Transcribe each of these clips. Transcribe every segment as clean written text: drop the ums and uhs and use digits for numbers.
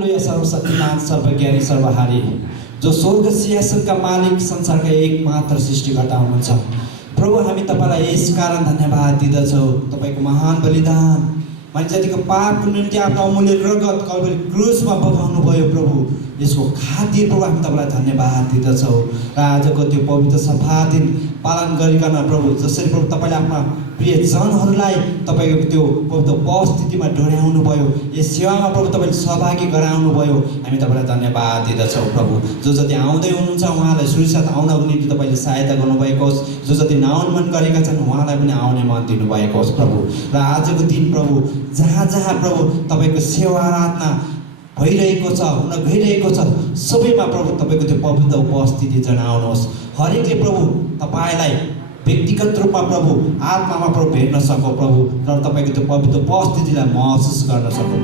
हालेलुया। सर्वशक्तिमान, सर्वज्ञानी, सर्वहारी, जो स्वर्ग सिंहासनका मालिक, संसारका एकमात्र सृष्टिकर्ता हुनुहुन्छ। प्रभु, हामी तपाईँलाई यस कारण धन्यवाद दिँदछौँ। तपाईँको महान बलिदान, मानिस जातिको पापको निम्ति आफ्नो अमूल्य रगत कल्वरी क्रुसमा बगाउनु भयो। प्रभु, यसको खातिर प्रभु हामी तपाईँलाई धन्यवाद दिँदछौँ। र आजको त्यो पवित्र सभा दिन पालन गरिकन प्रभु, जसरी प्रभु तपाईँले आफ्ना प्रियजनहरूलाई तपाईँको त्यो पवित्र उपस्थितिमा डोर्याउनु भयो, यस सेवामा प्रभु तपाईँले सहभागी गराउनु भयो, हामी तपाईँलाई धन्यवाद दिँदछौँ। प्रभु, जो जति आउँदै हुनुहुन्छ उहाँलाई सुरक्षित आउनको निम्ति तपाईँले सहायता गर्नुभएको होस्। जो जति नआउन मन गरेका छन् उहाँलाई पनि आउने मन दिनुभएको होस् प्रभु। र आजको दिन प्रभु, जहाँ जहाँ प्रभु तपाईँको सेवा आराधना भइरहेको छ, हुन गइरहेको छ, सबैमा प्रभु तपाईँको त्यो पवित्र उपस्थिति जनाउनुहोस्। हरेकले प्रभु तपाईँलाई व्यक्तिगत रूपमा प्रभु आत्मामा प्रभु भेट्न सकौँ प्रभु, र तपाईँको त्यो पवित्र उपस्थितिलाई महसुस गर्न सकौँ।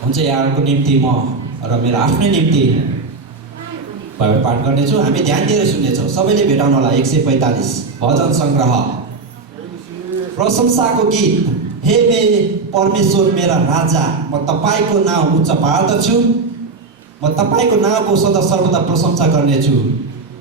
हुन्छ, यहाँहरूको निम्ति म र मेरो आफ्नै निम्ति बाइबल पाठ गर्नेछु। हामी ध्यान दिएर सुन्नेछौँ। सबैले भेटाउनु होला 145 भजन सङ्ग्रह प्रशंसाको गीत। हे परमेश्वर मेरा राजा, म तपाईँको नाउँ उच्च पार्दछु। म तपाईँको नाउँको सदा सर्वदा प्रशंसा गर्नेछु।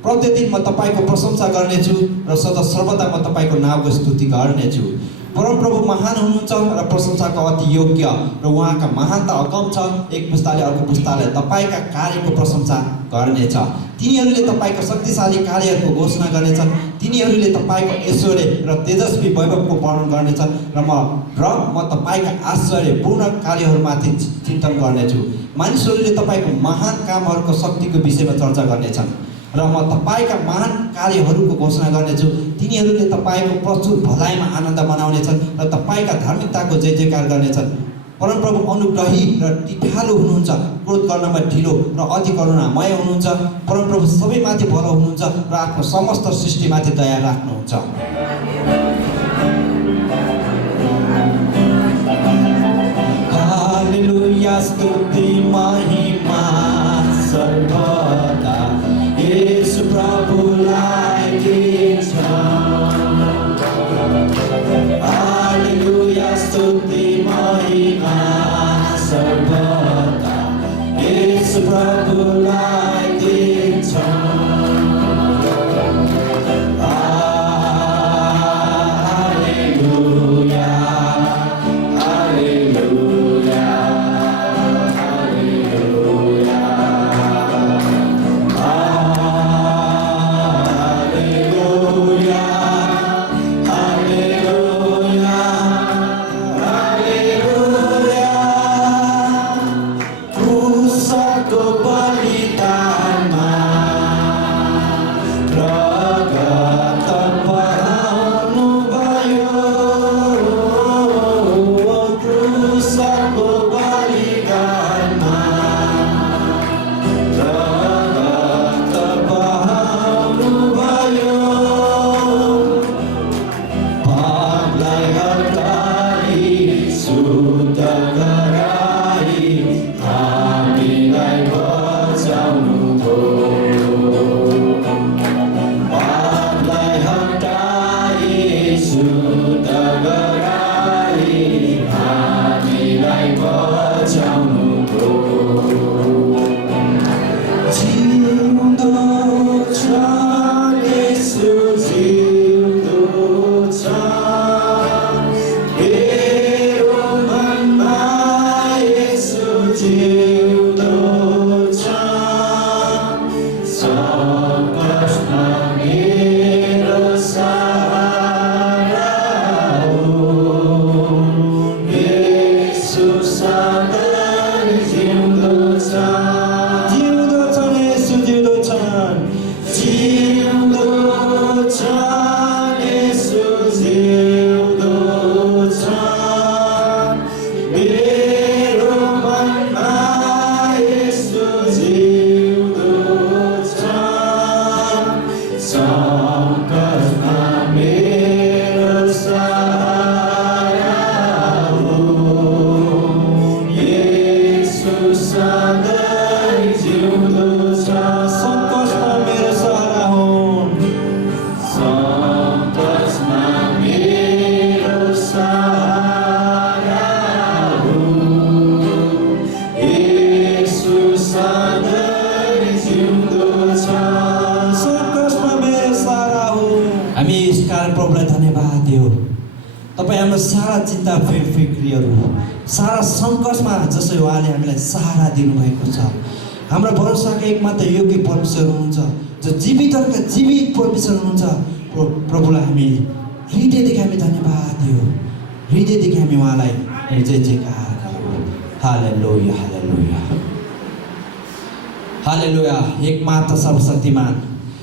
प्रतिदिन म तपाईँको प्रशंसा गर्नेछु र सदा सर्वदा म तपाईँको नाउँको स्तुति गर्नेछु। परमप्रभु महान हुनुहुन्छ र प्रशंसाको अति योग्य र उहाँका महानता अगम छ। एक पुस्ताले अर्को पुस्ताले तपाईँका कार्यको प्रशंसा गर्नेछ। तिनीहरूले तपाईँको शक्तिशाली कार्यहरूको घोषणा गर्नेछन्। तिनीहरूले तपाईँको ऐश्वर्य र तेजस्वी वैभवको वर्णन गर्नेछन् र म तपाईँका आश्चर्यपूर्ण कार्यहरूमाथि चिन्तन गर्नेछु। मानिसहरूले तपाईँको महान कामहरूको शक्तिको विषयमा चर्चा गर्नेछन् र म तपाईँका महान कार्यहरूको घोषणा गर्नेछु। तिनीहरूले तपाईँको प्रचुर भलाइमा आनन्द मनाउनेछन् र तपाईँका धार्मिकताको जय जयकार गर्नेछन्। परमप्रभु अनुग्रही र टिठालु हुनुहुन्छ, क्रोध गर्नमा ढिलो र अति करुणामय हुनुहुन्छ। परमप्रभु सबैमाथि भलो हुनुहुन्छ र आफ्नो समस्त सृष्टिमाथि दया राख्नुहुन्छ। हालेलुया, स्तुति महिमा सर्वदा येशू प्रभुलाई दिन्छ। हालेलुया, स्तुति महिमा सर्वदा येशू प्रभुलाई दिन्छ। हालेलुया, हालेलुया, हालेलुया, हालेलुया, हालेलुया, हालेलुया। क्रुसको बलिदानमा रगत बहाउनुभयो। क्रुसको बलिदानमा रगत बहाउनुभयो। पापलाई हटाई शुद्ध गराई हामीलाई बचाउनुभयो। पापलाई हटाई शुद्ध गराई हामीलाई बचाउनुभयो। जिउँदो छ येशू, जिउँदो छ मेरो मनमा येशू, जिउँदो छ। सङ्कटमा मेरो सहारा हो। येशू सधैँ जिउँदो छ। जिउँदो छन् येशू, जिउँदो छन्। जिउँदो छन् येशू, जिउँदो छन् मेरो मनमा येशू, जिउँदो छन्। सङ्कटमा मेरो सहारा हो। येशू सधैँ जिउँदो छ। सङ्कटमा मेरो सहारा हुन्। सङ्कटमा मेरो सहारा हुन्। येशू सधैँ जिउँदो छ। सङ्कटमा मेरो सहारा हुन्। हामी यसकारण प्रभुलाई धन्यवाद दियो। तपाईँ हाम्रो सारा चिन्ता फिक्रीहरू, सारा सङ्कटमा जसरी उहाँले हामीलाई सहारा दिनुभएको छ। हाम्रो भरोसाको एकमात्र योग्य परमेश्वर हुनुहुन्छ, जो जीवितहरूका जीवित परमेश्वर हुनुहुन्छ। प्रभुलाई हामी हृदयदेखि हामी धन्यवाद दियो। हृदयदेखि हामी उहाँलाई जय जयकार गरौँ। हालेलुया, हालेलुया, हालेलुया। एकमात्र सर्वशक्तिमान,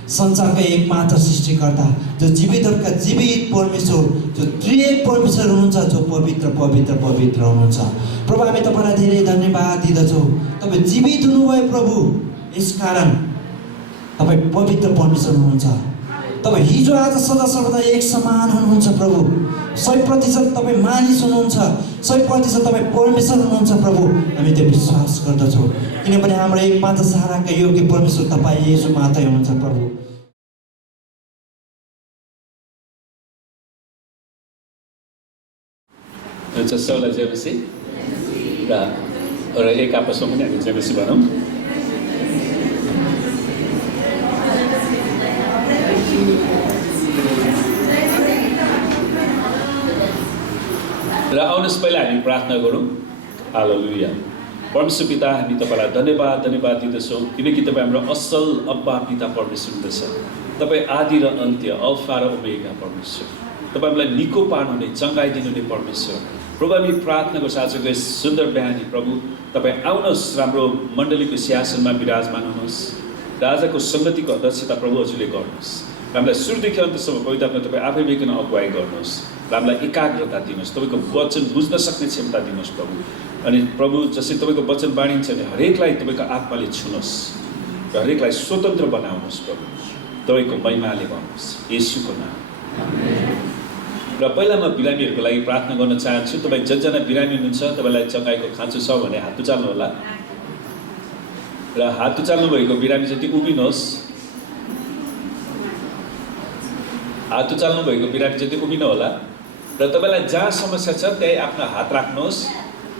संसारका एकमात्र सृष्टिकर्ता, जो जीवितहरूका जीवित परमेश्वर, जो त्रिएक परमेश्वर हुनुहुन्छ, जो पवित्र पवित्र पवित्र हुनुहुन्छ। प्रभु हामी तपाईँलाई धेरै धन्यवाद दिँदछौँ। तपाईँ जीवित हुनुभयो प्रभु, यसकारण तपाईँ पवित्र परमेश्वर हुनुहुन्छ। तपाईँ हिजो आज सदा सर्वदा एक समान हुनुहुन्छ प्रभु। 100% तपाईँ मानिस हुनुहुन्छ, 100% तपाईँ परमेश्वर हुनुहुन्छ प्रभु। हामी त्यो विश्वास गर्दछौँ, किनभने हाम्रो एकमात्र सहाराका योग्य परमेश्वर तपाईँ येशू मात्रै हुनुहुन्छ प्रभु। हुन्छ सबैलाई जय मसीह र एक आपसमा पनि हामी जय मसीह भनौँ। र आउनुहोस् पहिला हामी प्रार्थना गरौँ। हालेलुया। परमेश्वर पिता, हामी तपाईँलाई धन्यवाद दिँदछौँ किनकि तपाईँ हाम्रो असल अब्बा पिता परमेश्वर हुँदछ। तपाईँ आदि र अन्त्य, अल्फा र ओमेगा परमेश्वर। तपाईँ हामीलाई निको पार्नुहुने, चङ्गाइदिनुहुने परमेश्वर। प्रभु हामी प्रार्थना गर्छ आजको यस सुन्दर बिहानी प्रभु तपाईँ आउनुहोस्, राम्रो मण्डलीको सिंहासनमा विराजमान हुनुहोस् र आजको सङ्गतिको अध्यक्षता प्रभु हजुरले गर्नुहोस्। हामीलाई सुरुदेखि अन्तसम्म पवित्र आत्मा तपाईँ आफै भइकन अगुवाई गर्नुहोस् र हामीलाई एकाग्रता दिनुहोस्, तपाईँको वचन बुझ्न सक्ने क्षमता दिनुहोस् प्रभु। अनि प्रभु जसरी तपाईँको वचन बाँडिन्छ भने हरेकलाई तपाईँको आत्माले छुनुहोस् र हरेकलाई स्वतन्त्र बनाउनुहोस् प्रभु। तपाईँको महिमाले भन्नुहोस् येशूको नाम। र पहिला म बिरामीहरूको लागि प्रार्थना गर्न चाहन्छु। तपाईँ जसजना बिरामी हुनुहुन्छ तपाईँलाई चङ्गाइको खाँचो छ भने हात उचाल्नु होला र हात उचाल्नु भएको बिरामी जति उभिनुहोस्। हात उचाल्नु भएको बिरामी जति उभिनु होला र तपाईँलाई जहाँ समस्या छ त्यही आफ्नो हात राख्नुहोस्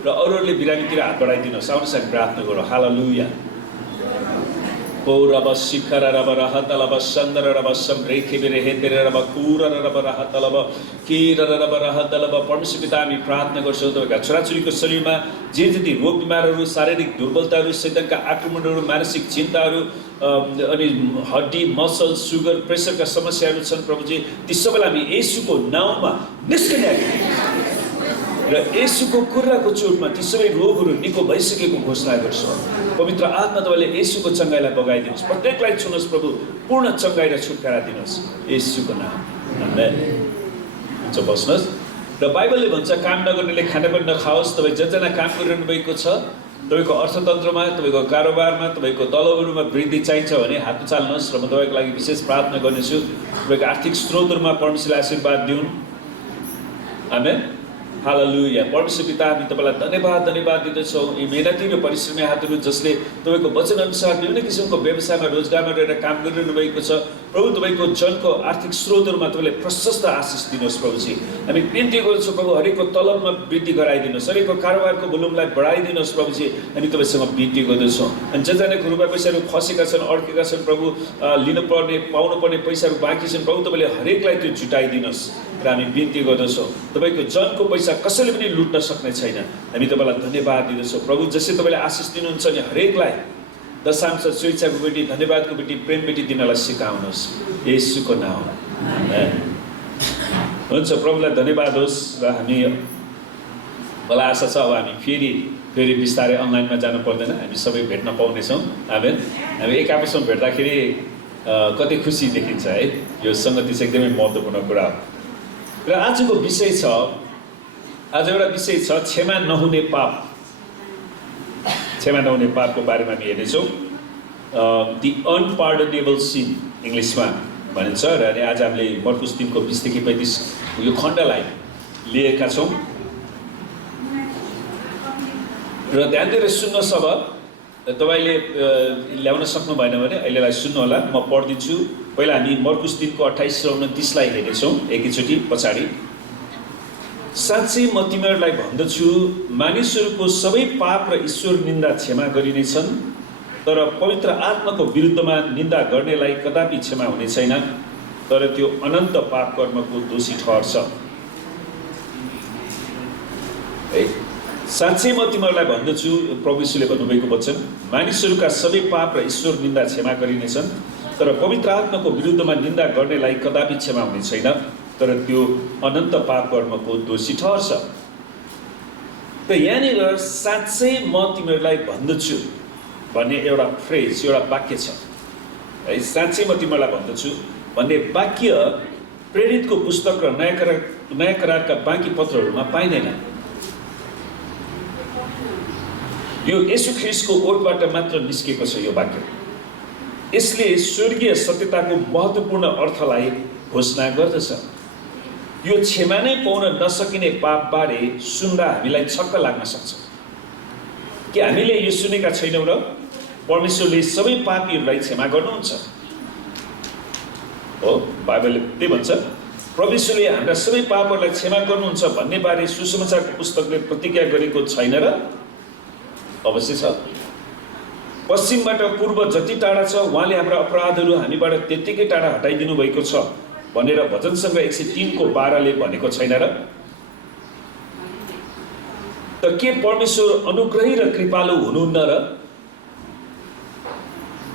र अरूहरूले बिरामीतिर हात बढाइदिनुहोस्। आउनुहोस् हामी प्रार्थना गरौँ। हालेलुया। ओ रब शिखर रब रहत लब सन्दर रब सम्रेखे बेरे हेतेरे रब कुर रब रहत लब किर रब रहत लब। परमेश्वर पिता, हामी प्रार्थना गर्छौँ तपाईँका छोराछोरीको शरीरमा जे जति रोग बिमारहरू, शारीरिक दुर्बलताहरू, शैतानका आक्रमणहरू, मानसिक चिन्ताहरू अनि हड्डी, मसल, सुगर, प्रेसरका समस्याहरू छन् प्रभुजी, ती सबैलाई हामी येशूको नाउँमा निस्कने र येशूको कुर्राको चोटमा ती सबै रोगहरू निको भइसकेको घोषणा गर्छौँ। पवित्र आत्मा तपाईँले येशूको चङ्गाइलाई बगाइदिनुहोस्, प्रत्येकलाई छुनुहोस् प्रभु, पूर्ण चङ्गाइ र छुटकारा दिनुहोस् येशूको नाम। आमेन। हुन्छ, बस्नुहोस्। र बाइबलले भन्छ काम नगर्नेले खाना पनि नखाओस्। तपाईँ जसजना काम गरिरहनु भएको छ, तपाईँको अर्थतन्त्रमा, तपाईँको कारोबारमा, तपाईँको तलबहरूमा वृद्धि चाहिन्छ भने हात उचाल्नुहोस् र म तपाईँको लागि विशेष प्रार्थना गर्नेछु। तपाईँको आर्थिक स्रोतहरूमा परमेश्वरले आशीर्वाद दिउन्। आमेन। हालेलुया। परमेश्वर पिता, हामी तपाईँलाई धन्यवाद दिँदछौँ यी मेहनती र परिश्रमी हातहरू जसले तपाईँको वचनअनुसार विभिन्न किसिमको व्यवसायमा, रोजगारमा रहेर काम गरिरहनु भएको छ प्रभु। तपाईँको जनको आर्थिक स्रोतहरूमा तपाईँले प्रशस्त आशिष दिनुहोस् प्रभुजी। हामी बिन्ती गर्छौँ प्रभु, हरेकको तलबमा वृद्धि गराइदिनुहोस्, हरेकको कारोबारको भोल्युमलाई बढाइदिनुहोस् प्रभुजी। हामी तपाईँसँग बिन्ती गर्दछौँ। अनि जसजनाको रुपियाँ पैसाहरू फसेका छन्, अड्केका छन् प्रभु, लिनुपर्ने पाउनुपर्ने पैसाहरू बाँकी छन् प्रभु, तपाईँले हरेकलाई त्यो जुटाइदिनुहोस् र हामी बिन्ती गर्दछौँ। तपाईँको जनको पैसा कसैले पनि लुट्न सक्ने छैन। हामी तपाईँलाई धन्यवाद दिँदछौँ प्रभु। जसरी तपाईँले आशिष दिनुहुन्छ नि हरेकलाई दशांश, स्वेच्छाको बेटी, धन्यवादको बेटी, प्रेम बेटी दिनलाई सिकाउनुहोस् येशूको नाम। हुन्छ, प्रभुलाई धन्यवाद होस्। र हामी मलाई आशा छ अब हामी फेरि बिस्तारै अनलाइनमा जानु पर्दैन, हामी सबै भेट्न पाउनेछौँ। आमेन। हामी एक आपसमा भेट्दाखेरि कति खुसी देखिन्छ है। यो सङ्गति चाहिँ एकदमै महत्त्वपूर्ण कुरा हो। र आजको विषय छ, आज एउटा विषय छ क्षमा नहुने पाप। क्षमा नहुने पापको बारेमा हामी हेर्नेछौँ। दि अनपार्डनेबल सिन इङ्ग्लिसमा भनिन्छ। र अनि आज हामीले मर्कुस 3को 20देखि 35 यो खण्डलाई लिएका छौँ। र ध्यान दिएर सुन्नुहोस्। अब तपाईँले ल्याउन सक्नु भएन भने अहिलेलाई सुन्नु होला, म पढिदिन्छु। पहिला हामी मर्कुस 3को 28 र 29लाई हेर्नेछौँ एकैचोटि पछाडि। साँच्चै म तिमीहरूलाई भन्दछु, मानिसहरूको सबै पाप र ईश्वर निन्दा क्षमा गरिनेछन्, तर पवित्र आत्माको विरुद्धमा निन्दा गर्नेलाई कदापि क्षमा हुने छैन, तर त्यो अनन्त पाप कर्मको दोषी ठहर्छ। साँच्चै म तिमीहरूलाई भन्दछु, प्रभु यीशुले भन्नुभएको वचन, मानिसहरूका सबै पाप र ईश्वर निन्दा क्षमा गरिनेछन्, तर पवित्र आत्माको विरुद्धमा निन्दा गर्नेलाई कदापि क्षमा हुने छैन, तर त्यो अनन्त पाप कर्मको दोषी ठहर्छ। त यहाँनिर साँच्चै म तिमीहरूलाई भन्दछु भन्ने एउटा फ्रेज, एउटा वाक्य छ है। साँच्चै म तिमीहरूलाई भन्दछु भन्ने वाक्य प्रेरितको पुस्तक र नयाँ करारका बाँकी पत्रहरूमा पाइँदैन। यो येशू ख्रीष्टको ओठबाट मात्र निस्केको छ यो वाक्य। यसले स्वर्गीय सत्यताको महत्त्वपूर्ण अर्थलाई घोषणा गर्दछ। यो क्षमा नै पाउन नसकिने पापबारे सुन्दा हामीलाई छक्क लाग्न सक्छ कि हामीले यो सुनेका छैनौँ र परमेश्वरले सबै पापीहरूलाई क्षमा गर्नुहुन्छ। हो, बाइबलले त्यही भन्छ। प्रभु यीशुले हाम्रा सबै पापहरूलाई क्षमा गर्नुहुन्छ भन्ने बारे सुसमाचारको पुस्तकले प्रतिज्ञा गरेको छैन र? अवश्य छ। पश्चिमबाट पूर्व जति टाढा छ उहाँले हाम्रा अपराधहरू हामीबाट त्यत्तिकै टाढा हटाइदिनु भएको छ भनेर भजन सङ्ग्रह 103:12 भनेको छैन र? त के परमेश्वर अनुग्रही र कृपालु हुनुहुन्न र?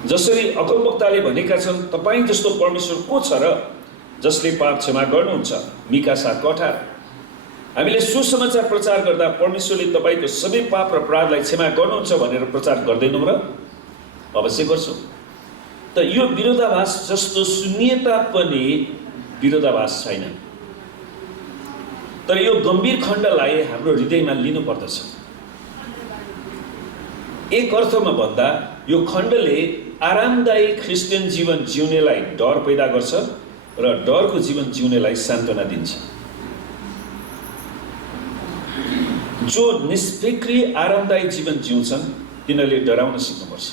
जसरी अगमवक्ताले भनेका छन्, तपाईँ जस्तो परमेश्वर को छ र जसले पाप क्षमा गर्नुहुन्छ? मिका 7:18। हामीले सुसमाचार प्रचार गर्दा परमेश्वरले तपाईँको सबै पाप र अपराधलाई क्षमा गर्नुहुन्छ भनेर प्रचार गर्दैनौँ र? अवश्य गर्छौँ। त यो विरोधाभास जस्तो शून्यता पनि विरोधाभास छैन, तर यो गम्भीर खण्डलाई हाम्रो हृदयमा लिनुपर्दछ। एक अर्थमा भन्दा यो खण्डले आरामदायी क्रिस्चियन जीवन जिउनेलाई डर पैदा गर्छ र डरको जीवन जिउनेलाई सान्त्वना दिन्छ। जो निष्फिक्री आरामदायी जीवन जिउँछन् तिनीहरूले डराउन सिक्नुपर्छ,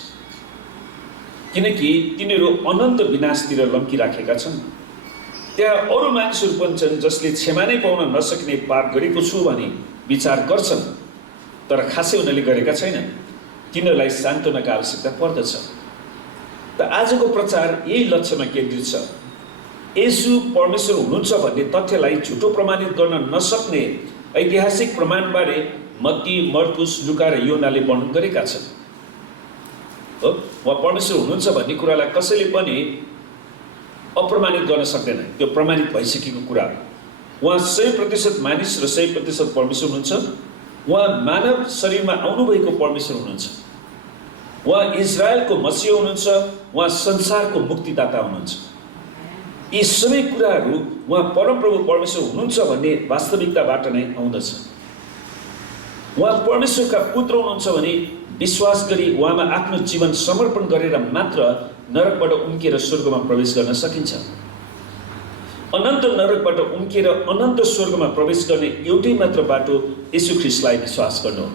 किनकि तिनीहरू अनन्त विनाशतिर लम्किराखेका छन्। त्यहाँ अरू मानिसहरू पनि छन् जसले क्षमा नै पाउन नसक्ने पाप गरेको छु भनी विचार गर्छन्, तर खासै उनीहरूले गरेका छैनन्। तिनीहरूलाई सान्त्वनाको आवश्यकता पर्दछ। त आजको प्रचार यही लक्ष्यमा केन्द्रित छ। येशू परमेश्वर हुनुहुन्छ भन्ने तथ्यलाई झुटो प्रमाणित गर्न नसक्ने ऐतिहासिक प्रमाणबारे मत्ती, मर्कुस, लुका र योनाले वर्णन गरेका छन्। हो, उहाँ परमेश्वर हुनुहुन्छ भन्ने कुरालाई कसैले पनि अप्रमाणित गर्न सक्दैन। त्यो प्रमाणित भइसकेको कुरा हो। उहाँ 100% मानिस र 100% परमेश्वर हुनुहुन्छ। उहाँ मानव शरीरमा आउनुभएको परमेश्वर हुनुहुन्छ। उहाँ इजरायलको मसीह हुनुहुन्छ। उहाँ संसारको मुक्तिदाता हुनुहुन्छ। यी सबै कुराहरू उहाँ परमप्रभु परमेश्वर हुनुहुन्छ भन्ने वास्तविकताबाट नै आउँदछ। उहाँ परमेश्वरका पुत्र हुनुहुन्छ भने विश्वास गरी उहाँमा आफ्नो जीवन समर्पण गरेर मात्र नरकबाट उम्केर स्वर्गमा प्रवेश गर्न सकिन्छ। अनन्त नरकबाट उम्केर अनन्त स्वर्गमा प्रवेश गर्ने एउटै मात्र बाटो येशू ख्रीष्टलाई विश्वास गर्नु हो।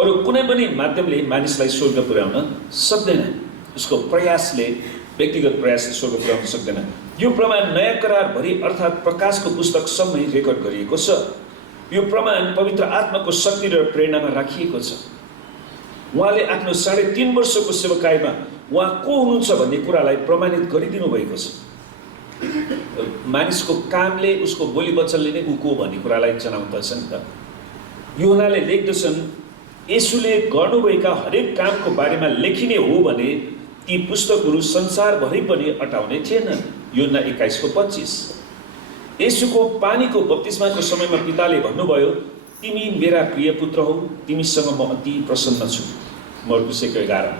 अरू कुनै पनि माध्यमले मानिसलाई स्वर्ग पुर्याउन सक्दैन। उसको प्रयासले, व्यक्तिगत प्रयासले स्वर्ग पुर्याउन सक्दैन। यो प्रमाण नयाँ करारभरि अर्थात् प्रकाशको पुस्तकसम्मै रेकर्ड गरिएको छ। यो प्रमाण पवित्र आत्माको शक्ति र प्रेरणामा राखिएको छ। उहाँले आफ्नो 3.5 वर्षको सेवकाईमा उहाँ को हुनुहुन्छ भन्ने कुरालाई प्रमाणित गरिदिनु भएको छ। मानिसको कामले, उसको बोली वचनले नै ऊ को भन्ने कुरालाई जनाउँदछ नि त। योहनाले लेख्दछन्, येशूले गर्नुभएका हरेक कामको बारेमा लेखिने हो भने ती पुस्तकहरू संसारभरि पनि अटाउने थिएनन्। योहना 21:25। येशूको पानीको बप्तिस्माको समयमा पिताले भन्नुभयो, तिमी मेरा प्रिय पुत्र हौ, तिमीसँग म अति प्रसन्न छु। मर्कुस 1:11।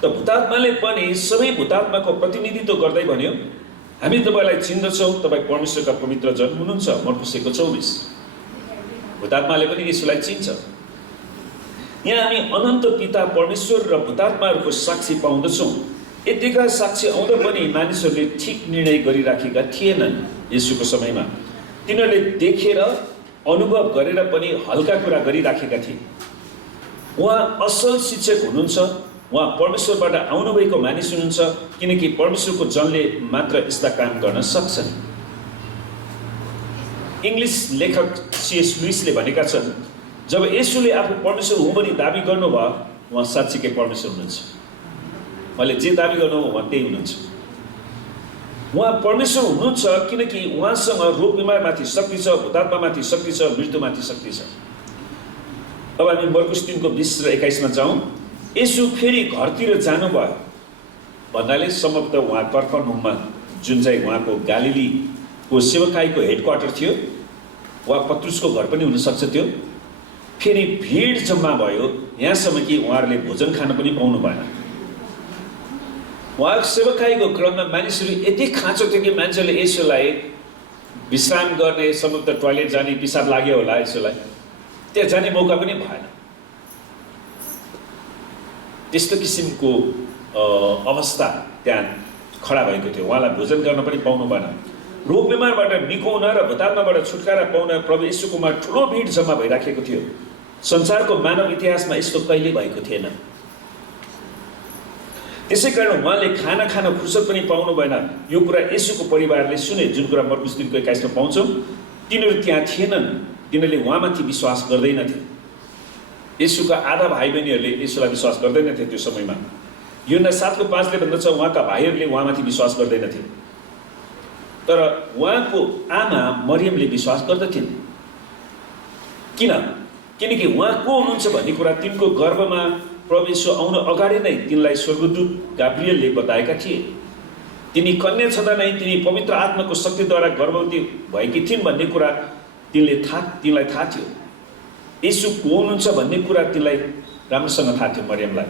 त भूतात्माले पनि सबै भूतात्माको प्रतिनिधित्व गर्दै भन्यो, हामी तपाईँलाई चिन्दछौँ, तपाईँ परमेश्वरका पवित्र जन हुनुहुन्छ। मर्कुस 1:24। भूतात्माले पनि येशूलाई चिन्छ। यहाँ हामी अनन्त पिता परमेश्वर र भूतात्माहरूको साक्षी पाउँदछौँ। यतिका साक्षी आउँदा पनि मानिसहरूले ठिक निर्णय गरिराखेका थिएनन्। येशूको समयमा तिनीहरूले देखेर अनुभव गरेर पनि हल्का कुरा गरिराखेका थिए। उहाँ असल शिक्षक हुनुहुन्छ। उहाँ परमेश्वरबाट आउनुभएको मानिस हुनुहुन्छ, किनकि परमेश्वरको जनले मात्र यस्ता काम गर्न सक्छन्। इङ्ग्लिस लेखक C.S. लुइसले भनेका छन्, जब येशूले आफू परमेश्वर हुँ भनी दाबी गर्नुभयो, उहाँ साँच्चीकै परमेश्वर हुनुहुन्छ। उहाँले जे दाबी गर्नुभयो उहाँ त्यही हुनुहुन्छ। उहाँ परमेश्वर हुनुहुन्छ किनकि उहाँसँग रोग बिमारमाथि शक्ति छ, भूतात्मामाथि शक्ति छ, मृत्युमाथि शक्ति छ। अब हामी मर्कुस 3:20 र 21 जाउँ। येशू फेरि घरतिर जानुभयो भन्नाले सम्भवतः उहाँ कफरनहुममा, जुन चाहिँ उहाँको गालिलीको सेवकाईको हेडक्वार्टर थियो, वा पत्रुसको घर पनि हुनसक्छ। त्यो फेरि भिड जम्मा भयो, यहाँसम्म कि उहाँहरूले भोजन खान पनि पाउनु भएन। उहाँको सेवकाईको क्रममा मानिसहरू यति खाँचो थियो कि मान्छेले येशूलाई विश्राम गर्ने, सम्भवतः टोयलेट जाने, पिसाब लाग्यो होला, येशूलाई त्यहाँ जाने मौका पनि भएन। त्यस्तो किसिमको अवस्था त्यहाँ खडा भएको थियो। उहाँलाई भोजन गर्न पनि पाउनु भएन। रोग बिमारबाट निको हुन र भूतात्माबाट छुटकारा पाउन प्रभु येशूकोमा ठुलो भिड जम्मा भइराखेको थियो। संसारको मानव इतिहासमा यस्तो कहिले भएको थिएन। त्यसै कारण उहाँले खाना खान फुर्सद पनि पाउनु भएन। यो कुरा येशूको परिवारले सुने, जुन कुरा मर्कुस 3:21 मा पाउँछौँ। तिनीहरू त्यहाँ थिएनन्, तिनीहरूले उहाँमाथि विश्वास गर्दैनथे। येशूका आधा भाइ बहिनीहरूले येशूलाई विश्वास गर्दैनथे त्यो समयमा। यूहन्ना 7:5 भन्दछ उहाँका भाइहरूले उहाँमाथि विश्वास गर्दैनथे, तर उहाँको आमा मरियमले विश्वास गर्दथिन्। किन? किनकि उहाँ को हुनुहुन्छ भन्ने कुरा तिनको गर्भमा प्रभु येशू आउन अगाडि नै तिनलाई स्वर्गदूत गाब्रिएलले बताएका थिए। तिनी कन्या छँदा नै तिनी पवित्र आत्माको शक्तिद्वारा गर्भवती भएकी थिइन् भन्ने कुरा तिनलाई थाहा थियो। येशू को हुनुहुन्छ भन्ने कुरा तिनलाई राम्रोसँग थाहा थियो मरियमलाई,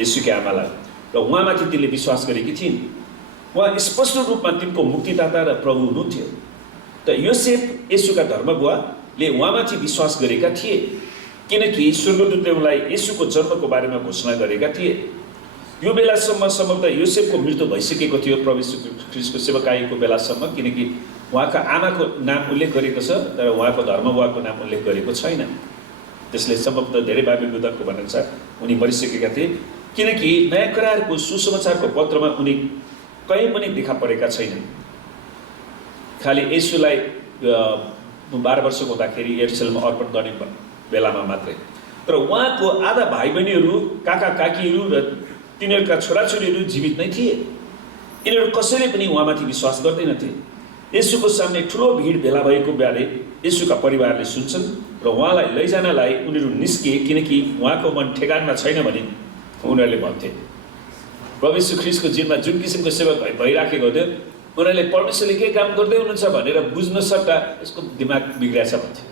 येशूकी आमालाई, र उहाँमाथि तिनले विश्वास गरेकी थिइन्। उहाँ स्पष्ट रूपमा तिनको मुक्तिदाता र प्रभु हुनुहुन्थ्यो। त योसेफ येशूका धर्मगुवाले उहाँमाथि विश्वास गरेका थिए, किनकि स्वर्गदूतले उनलाई येशूको जन्मको बारेमा घोषणा गरेका थिए। यो बेलासम्म सम्भवतः योसेफको मृत्यु भइसकेको थियो प्रभु यीशु ख्रीष्टको सेवकाईको बेलासम्म, किनकि उहाँका आमाको नाम उल्लेख गरेको छ तर उहाँको धर्मगुवाको नाम उल्लेख गरेको छैन। त्यसले सम्भवतः धेरै बाइबल विद्वानको भनाइअनुसार उनी मरिसकेका थिए, किनकि नयाँ करारको सुसमाचारको पत्रमा उनी कहीँ पनि देखा परेका छैनन्। खालि येशूलाई 12 वर्षको हुँदाखेरि यरुशलेममा अर्पण गर्ने बेलामा मात्रै। तर उहाँको आधा भाइ बहिनीहरू, काका काकीहरू र तिनीहरूका छोराछोरीहरू जीवित नै थिए। यिनीहरू कसैले पनि उहाँमाथि विश्वास गर्दैनथे। येशूको सामने ठुलो भिड भेला भएको बारे येशूका परिवारले सुन्छन् र उहाँलाई लैजानलाई उनीहरू निस्किए, किनकि उहाँको मन ठेगानमा छैन भनी उनीहरूले भन्थे। प्रभु यीशु ख्रीष्टको जिनमा जुन किसिमको सेवा भइराखेको थियो, उनीहरूले परमेश्वरले के काम गर्दै हुनुहुन्छ भनेर बुझ्न सट्टा यसको दिमाग बिग्रिएछ भन्थे।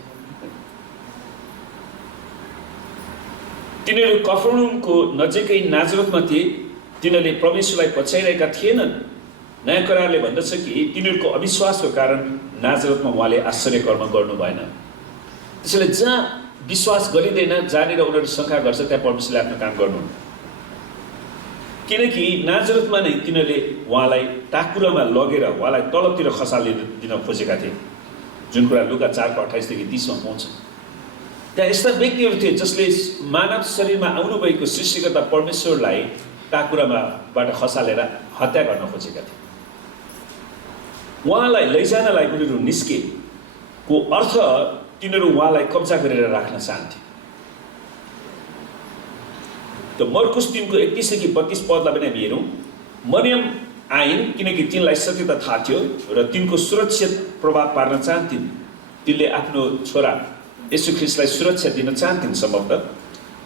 तिनीहरू कफरनहुमको नजिकै नाजरतमा थिए। तिनीहरूले प्रभु यीशुलाई पछ्याइरहेका थिएनन्। नयाँ करारले भन्दछ कि तिनीहरूको अविश्वासको कारण नाजरतमा उहाँले आश्चर्य कर्म गर्नु भएन। त्यसैले जहाँ विश्वास गरिँदैन, जहाँनिर उनीहरू शङ्का गर्छ, त्यहाँ परमेश्वरले आफ्नो काम गर्नुहुन्न। किनकि नाजरतमा नै तिनीहरूले उहाँलाई टाकुरामा लगेर उहाँलाई तलतिर खसालिदिन खोजेका थिए, जुन कुरा लुका 4:28 देखि 30 मा पाउँछ। त्यहाँ यस्ता व्यक्तिहरू थिए जसले मानव शरीरमा आउनुभएको सृष्टिकर्ता परमेश्वरलाई टाकुराबाट खसालेर हत्या गर्न खोजेका थिए। उहाँलाई लैजानलाई उनीहरू निस्के को अर्थ तिनीहरू उहाँलाई कब्जा गरेर राख्न चाहन्थे। त मर्कुस 3:31 देखि 32 पदलाई पनि हामी हेरौँ। मरियम आइन् किनकि तिनलाई सत्यता थाहा थियो र तिनको सुरक्षित प्रभाव पार्न चाहन्थिन्। तिनले आफ्नो छोरा येशू ख्रीष्टलाई सुरक्षा दिन चाहन्थिन्। सम्भवतः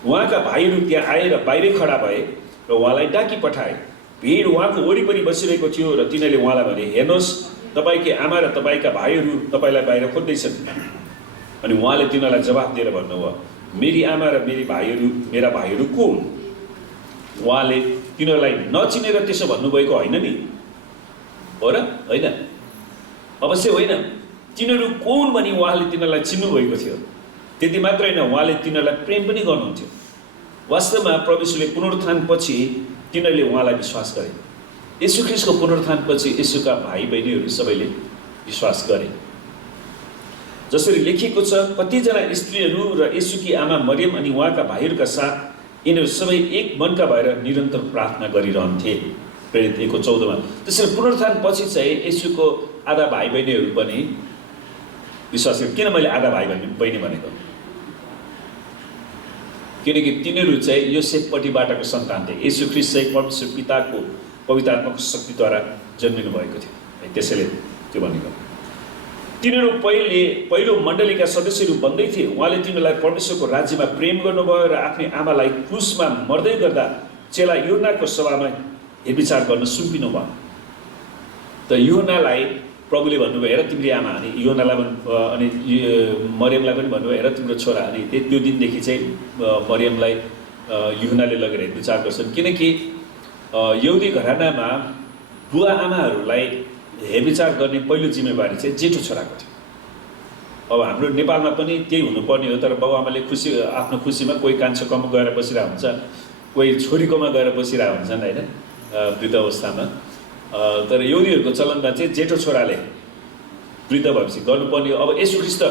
उहाँका भाइहरू त्यहाँ आएर बाहिरै खडा भए र उहाँलाई डाकी पठाए। भिड उहाँको वरिपरि बसिरहेको थियो र तिनीहरूले उहाँलाई भने, हेर्नुहोस्, तपाईँकी आमा र तपाईँका भाइहरू तपाईँलाई बाहिर खोज्दैछन्। अनि उहाँले तिनीहरूलाई जवाफ दिएर भन्नुभयो, मेरी आमा र मेरा भाइहरू को हुन्? उहाँले तिनीहरूलाई नचिनेर त्यसो भन्नुभएको होइन नि, हो र? होइन, अवश्य होइन। तिनीहरू को हुन् भनी उहाँले तिनीहरूलाई चिन्नुभएको थियो। त्यति मात्र होइन, उहाँले तिनीहरूलाई प्रेम पनि गर्नुहुन्थ्यो। वास्तवमा प्रभु यीशुले पुनरुत्थानपछि तिनीहरूले उहाँलाई विश्वास गरे। येशू ख्रीष्टको पुनरुत्थानपछि येशूका भाइ बहिनीहरू सबैले विश्वास गरे। जसरी लेखिएको छ, कतिजना स्त्रीहरू र येशूकी आमा मरियम अनि उहाँका भाइहरूका साथ यिनीहरू सबै एक मनका भएर निरन्तर प्रार्थना गरिरहन्थे। प्रेरित 1:14 त्यसरी पुनरुत्थानपछि चाहिँ येशूको आधा भाइ बहिनीहरू पनि विश्वास गरे। किन मैले आधा भाइ बहिनी भनेको? किनकि तिनीहरू चाहिँ योसेफपट्टिबाटको सन्तान थिए। येशू ख्रीष्ट चाहिँ परमेश्वर पिताको पवित्र आत्माको शक्तिद्वारा जन्मिनु भएको थियो, त्यसैले त्यो भनेको। तिनीहरू पहिलो मण्डलीका सदस्यहरू बन्दै थिए। उहाँले तिनीहरूलाई परमेश्वरको राज्यमा प्रेम गर्नुभयो र आफ्नै आमालाई क्रुसमा मर्दै गर्दा चेला यूहन्नाको सभामा हेरविचार गर्न सुम्पिनु भयो। त यूहन्नालाई प्रभुले भन्नुभयो, हेर तिम्रो आमा, अनि यूहन्नालाई अनि मरियमलाई पनि भन्नुभयो, हेर तिम्रो छोरा। अनि त्यो दिनदेखि चाहिँ मरियमलाई यूहन्नाले लगेर हेरविचार गर्छन्, किनकि यहुदी घरानामा बुवा आमाहरूलाई हेरविचार गर्ने पहिलो जिम्मेवारी चाहिँ जेठो छोराको थियो। अब हाम्रो नेपालमा पनि त्यही हुनुपर्ने हो, तर बाबुआमाले आफ्नो खुसीमा कोही कान्छोकोमा गएर बसिरहेको हुन्छ, कोही छोरीकोमा गएर बसिरहेको हुन्छन्, होइन, वृद्ध अवस्थामा। तर यहुदीहरूको चलनमा चाहिँ जेठो छोराले वृद्ध भएपछि गर्नुपर्ने हो। अब येशू ख्रीष्ट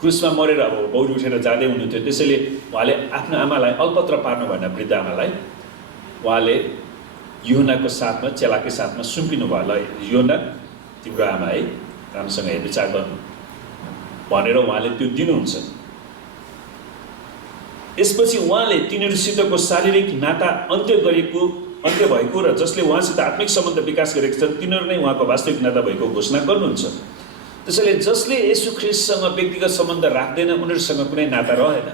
क्रुसमा मरेर अब बौरी उठेर जाँदै हुनुहुन्थ्यो, त्यसैले उहाँले आफ्नो आमालाई अल्पत्र पार्नु भएन। वृद्ध आमालाई उहाँले यूहन्नाको साथमा चेलाकै साथमा सुम्पिनु भयो ल यूहन्ना तिम्रो आमा है राम्रोसँग हेरविचार गर्नु भनेर उहाँले त्यो दिनुहुन्छ। यसपछि उहाँले तिनीहरूसितको शारीरिक नाता अन्त्य भएको र जसले उहाँसित आत्मिक सम्बन्ध विकास गरेका छन् तिनीहरू नै उहाँको वास्तविक नाता भएको घोषणा गर्नुहुन्छ। त्यसैले जसले येशू ख्रीष्टसँग व्यक्तिगत सम्बन्ध राख्दैन उनीहरूसँग कुनै नाता रहेन।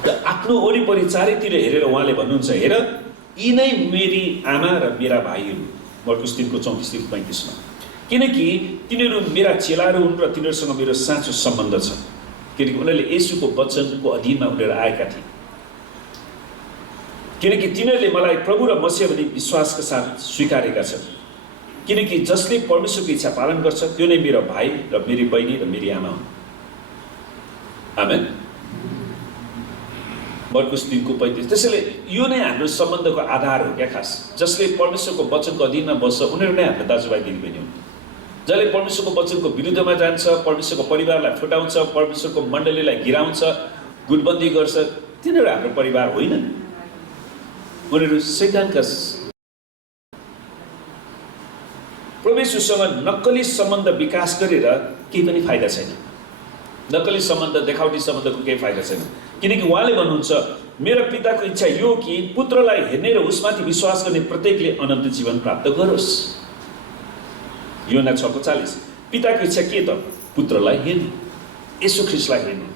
र आफ्नो वरिपरि चारैतिर हेरेर उहाँले भन्नुहुन्छ, हेर यी नै मेरी आमा र मेरा भाइहरू, मर्कुस 3:34-35। किनकि तिनीहरू मेरा चेलाहरू हुन् र तिनीहरूसँग मेरो साँचो सम्बन्ध छ, किनकि उनीहरूले येशूको वचनको अधीनमा उनीहरू आएका थिए। किनकि तिनीहरूले मलाई प्रभु र मसीह भनी विश्वासका साथ स्वीकारेका छन्। किनकि जसले परमेश्वरको इच्छा पालन गर्छ त्यो नै मेरो भाइ र मेरी बहिनी र मेरी आमा हुन्। आमेन। मर्कुस 3:35। त्यसैले यो नै हाम्रो सम्बन्धको आधार हो क्या खास। जसले परमेश्वरको वचनको अधीनमा बस्छ उनीहरू नै हाम्रो दाजुभाइ दिदीबहिनी हुन्। जसले परमेश्वरको वचनको विरुद्धमा जान्छ, परमेश्वरको परिवारलाई फुटाउँछ, परमेश्वरको मण्डलीलाई गिराउँछ, गुटबन्दी गर्छ, तिनीहरू हाम्रो परिवार होइनन्। उनीहरू शैतानका। परमेश्वरसँग नक्कली सम्बन्ध विकास गरेर केही पनि फाइदा छैन। नक्कली सम्बन्ध, देखावटी सम्बन्धको केही फाइदा छैन। किनकि उहाँले भन्नुहुन्छ, मेरो पिताको इच्छा यो कि पुत्रलाई हेर्ने र उसमाथि विश्वास गर्ने प्रत्येकले अनन्त जीवन प्राप्त गरोस्। यूहन्ना 6:40। पिताको इच्छा के त? पुत्रलाई हेर्ने, येशू ख्रीष्टलाई हेर्ने,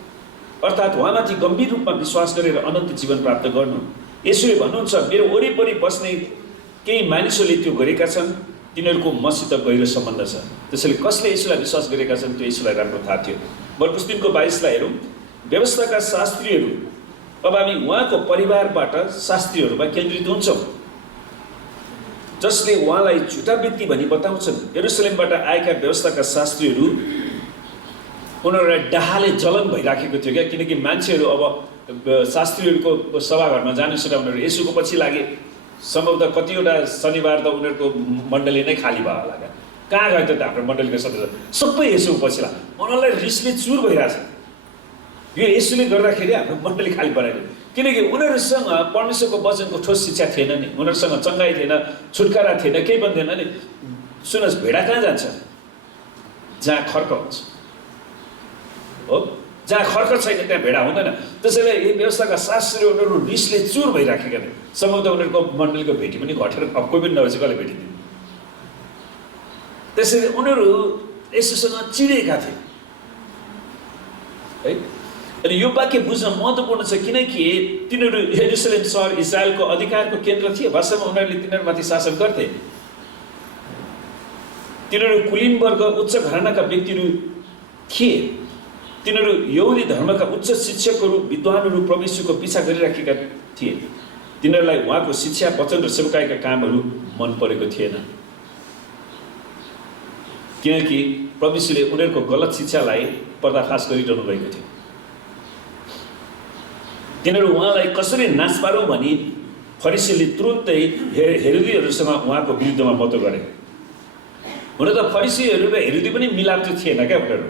अर्थात् उहाँमाथि गम्भीर रूपमा विश्वास गरेर अनन्त जीवन प्राप्त गर्नु। येशूले भन्नुहुन्छ, मेरो वरिपरि बस्ने केही मानिसहरूले त्यो गरेका छन्, तिनीहरूको मसित गहिरो सम्बन्ध छ। त्यसैले कसले येशूलाई विश्वास गरेका छन् त्यो येशूलाई राम्रो थाहा थियो। मर्कुस 3:22 हेरौँ। व्यवस्थाका शास्त्रीहरू, अब हामी उहाँको परिवारबाट शास्त्रीहरूमा केन्द्रित हुन्छौँ, जसले उहाँलाई झुटा व्यक्ति भनी बताउँछन्। यरुसलेमबाट आएका व्यवस्थाका शास्त्रीहरू, उनीहरूलाई डाहाले जलन भइराखेको थियो क्या। किनकि मान्छेहरू अब शास्त्रीहरूको सभाघरमा जानु सुधा उनीहरू येशूको पछि लागे। सम्भवतः कतिवटा शनिबार त उनीहरूको मण्डली नै खाली भयो होला क्या। कहाँ गयो त हाम्रो मण्डलीको सदस्य? सबै येशूको पछि लाग्यो। उनीहरूलाई रिसले चुर भइरहेछ। यो येशूले गर्दाखेरि हाम्रो मण्डली खाली बनाइदियो। किनकि उनीहरूसँग परमेश्वरको वचनको ठोस शिक्षा थिएन नि, उनीहरूसँग चङ्गाई थिएन, छुटकारा थिएन, केही पनि थिएन नि। सुन्नुहोस्, भेडा कहाँ जान्छ? जहाँ खर्क हुन्छ हो। जहाँ खर्क छैन त्यहाँ भेडा हुँदैन। त्यसैले यी व्यवस्थाका शास्त्री उनीहरू रिसले चुर भइराखेका थिए। सम्भवतः उनीहरूको मण्डलीको भेटी पनि घटेर अब कोही पनि नभएपछि कसले भेटिदियो। त्यसैले उनीहरू येशूसँग चिडेका थिए है। अनि यो वाक्य बुझ्न महत्त्वपूर्ण छ, किनकि तिनीहरू यरुसलेम सहर इजरायलको अधिकारको केन्द्र थिए। वास्तवमा उनीहरूले तिनीहरूमाथि शासन गर्थे। तिनीहरू कुलीन वर्ग, उच्च घरानाका व्यक्तिहरू थिए। तिनीहरू यहुदी धर्मका उच्च शिक्षकहरू, विद्वानहरू, परमेश्वरको पिछा गरिराखेका थिए। तिनीहरूलाई उहाँको शिक्षा, वचन र सेवकाईका कामहरू मन परेको थिएन, किनकि परमेश्वरले उनीहरूको गलत शिक्षालाई पर्दाफास गरिरहनु भएको थियो। तिनीहरू उहाँलाई कसरी नाश पारौँ भनी फरिसीले तुरुन्तै हेरोदीहरूसँग उहाँको विरुद्धमा मतो गरे। हुन त फरिसीहरू र हेरोदी पनि मिलाप चाहिँ थिएन क्या। उनीहरू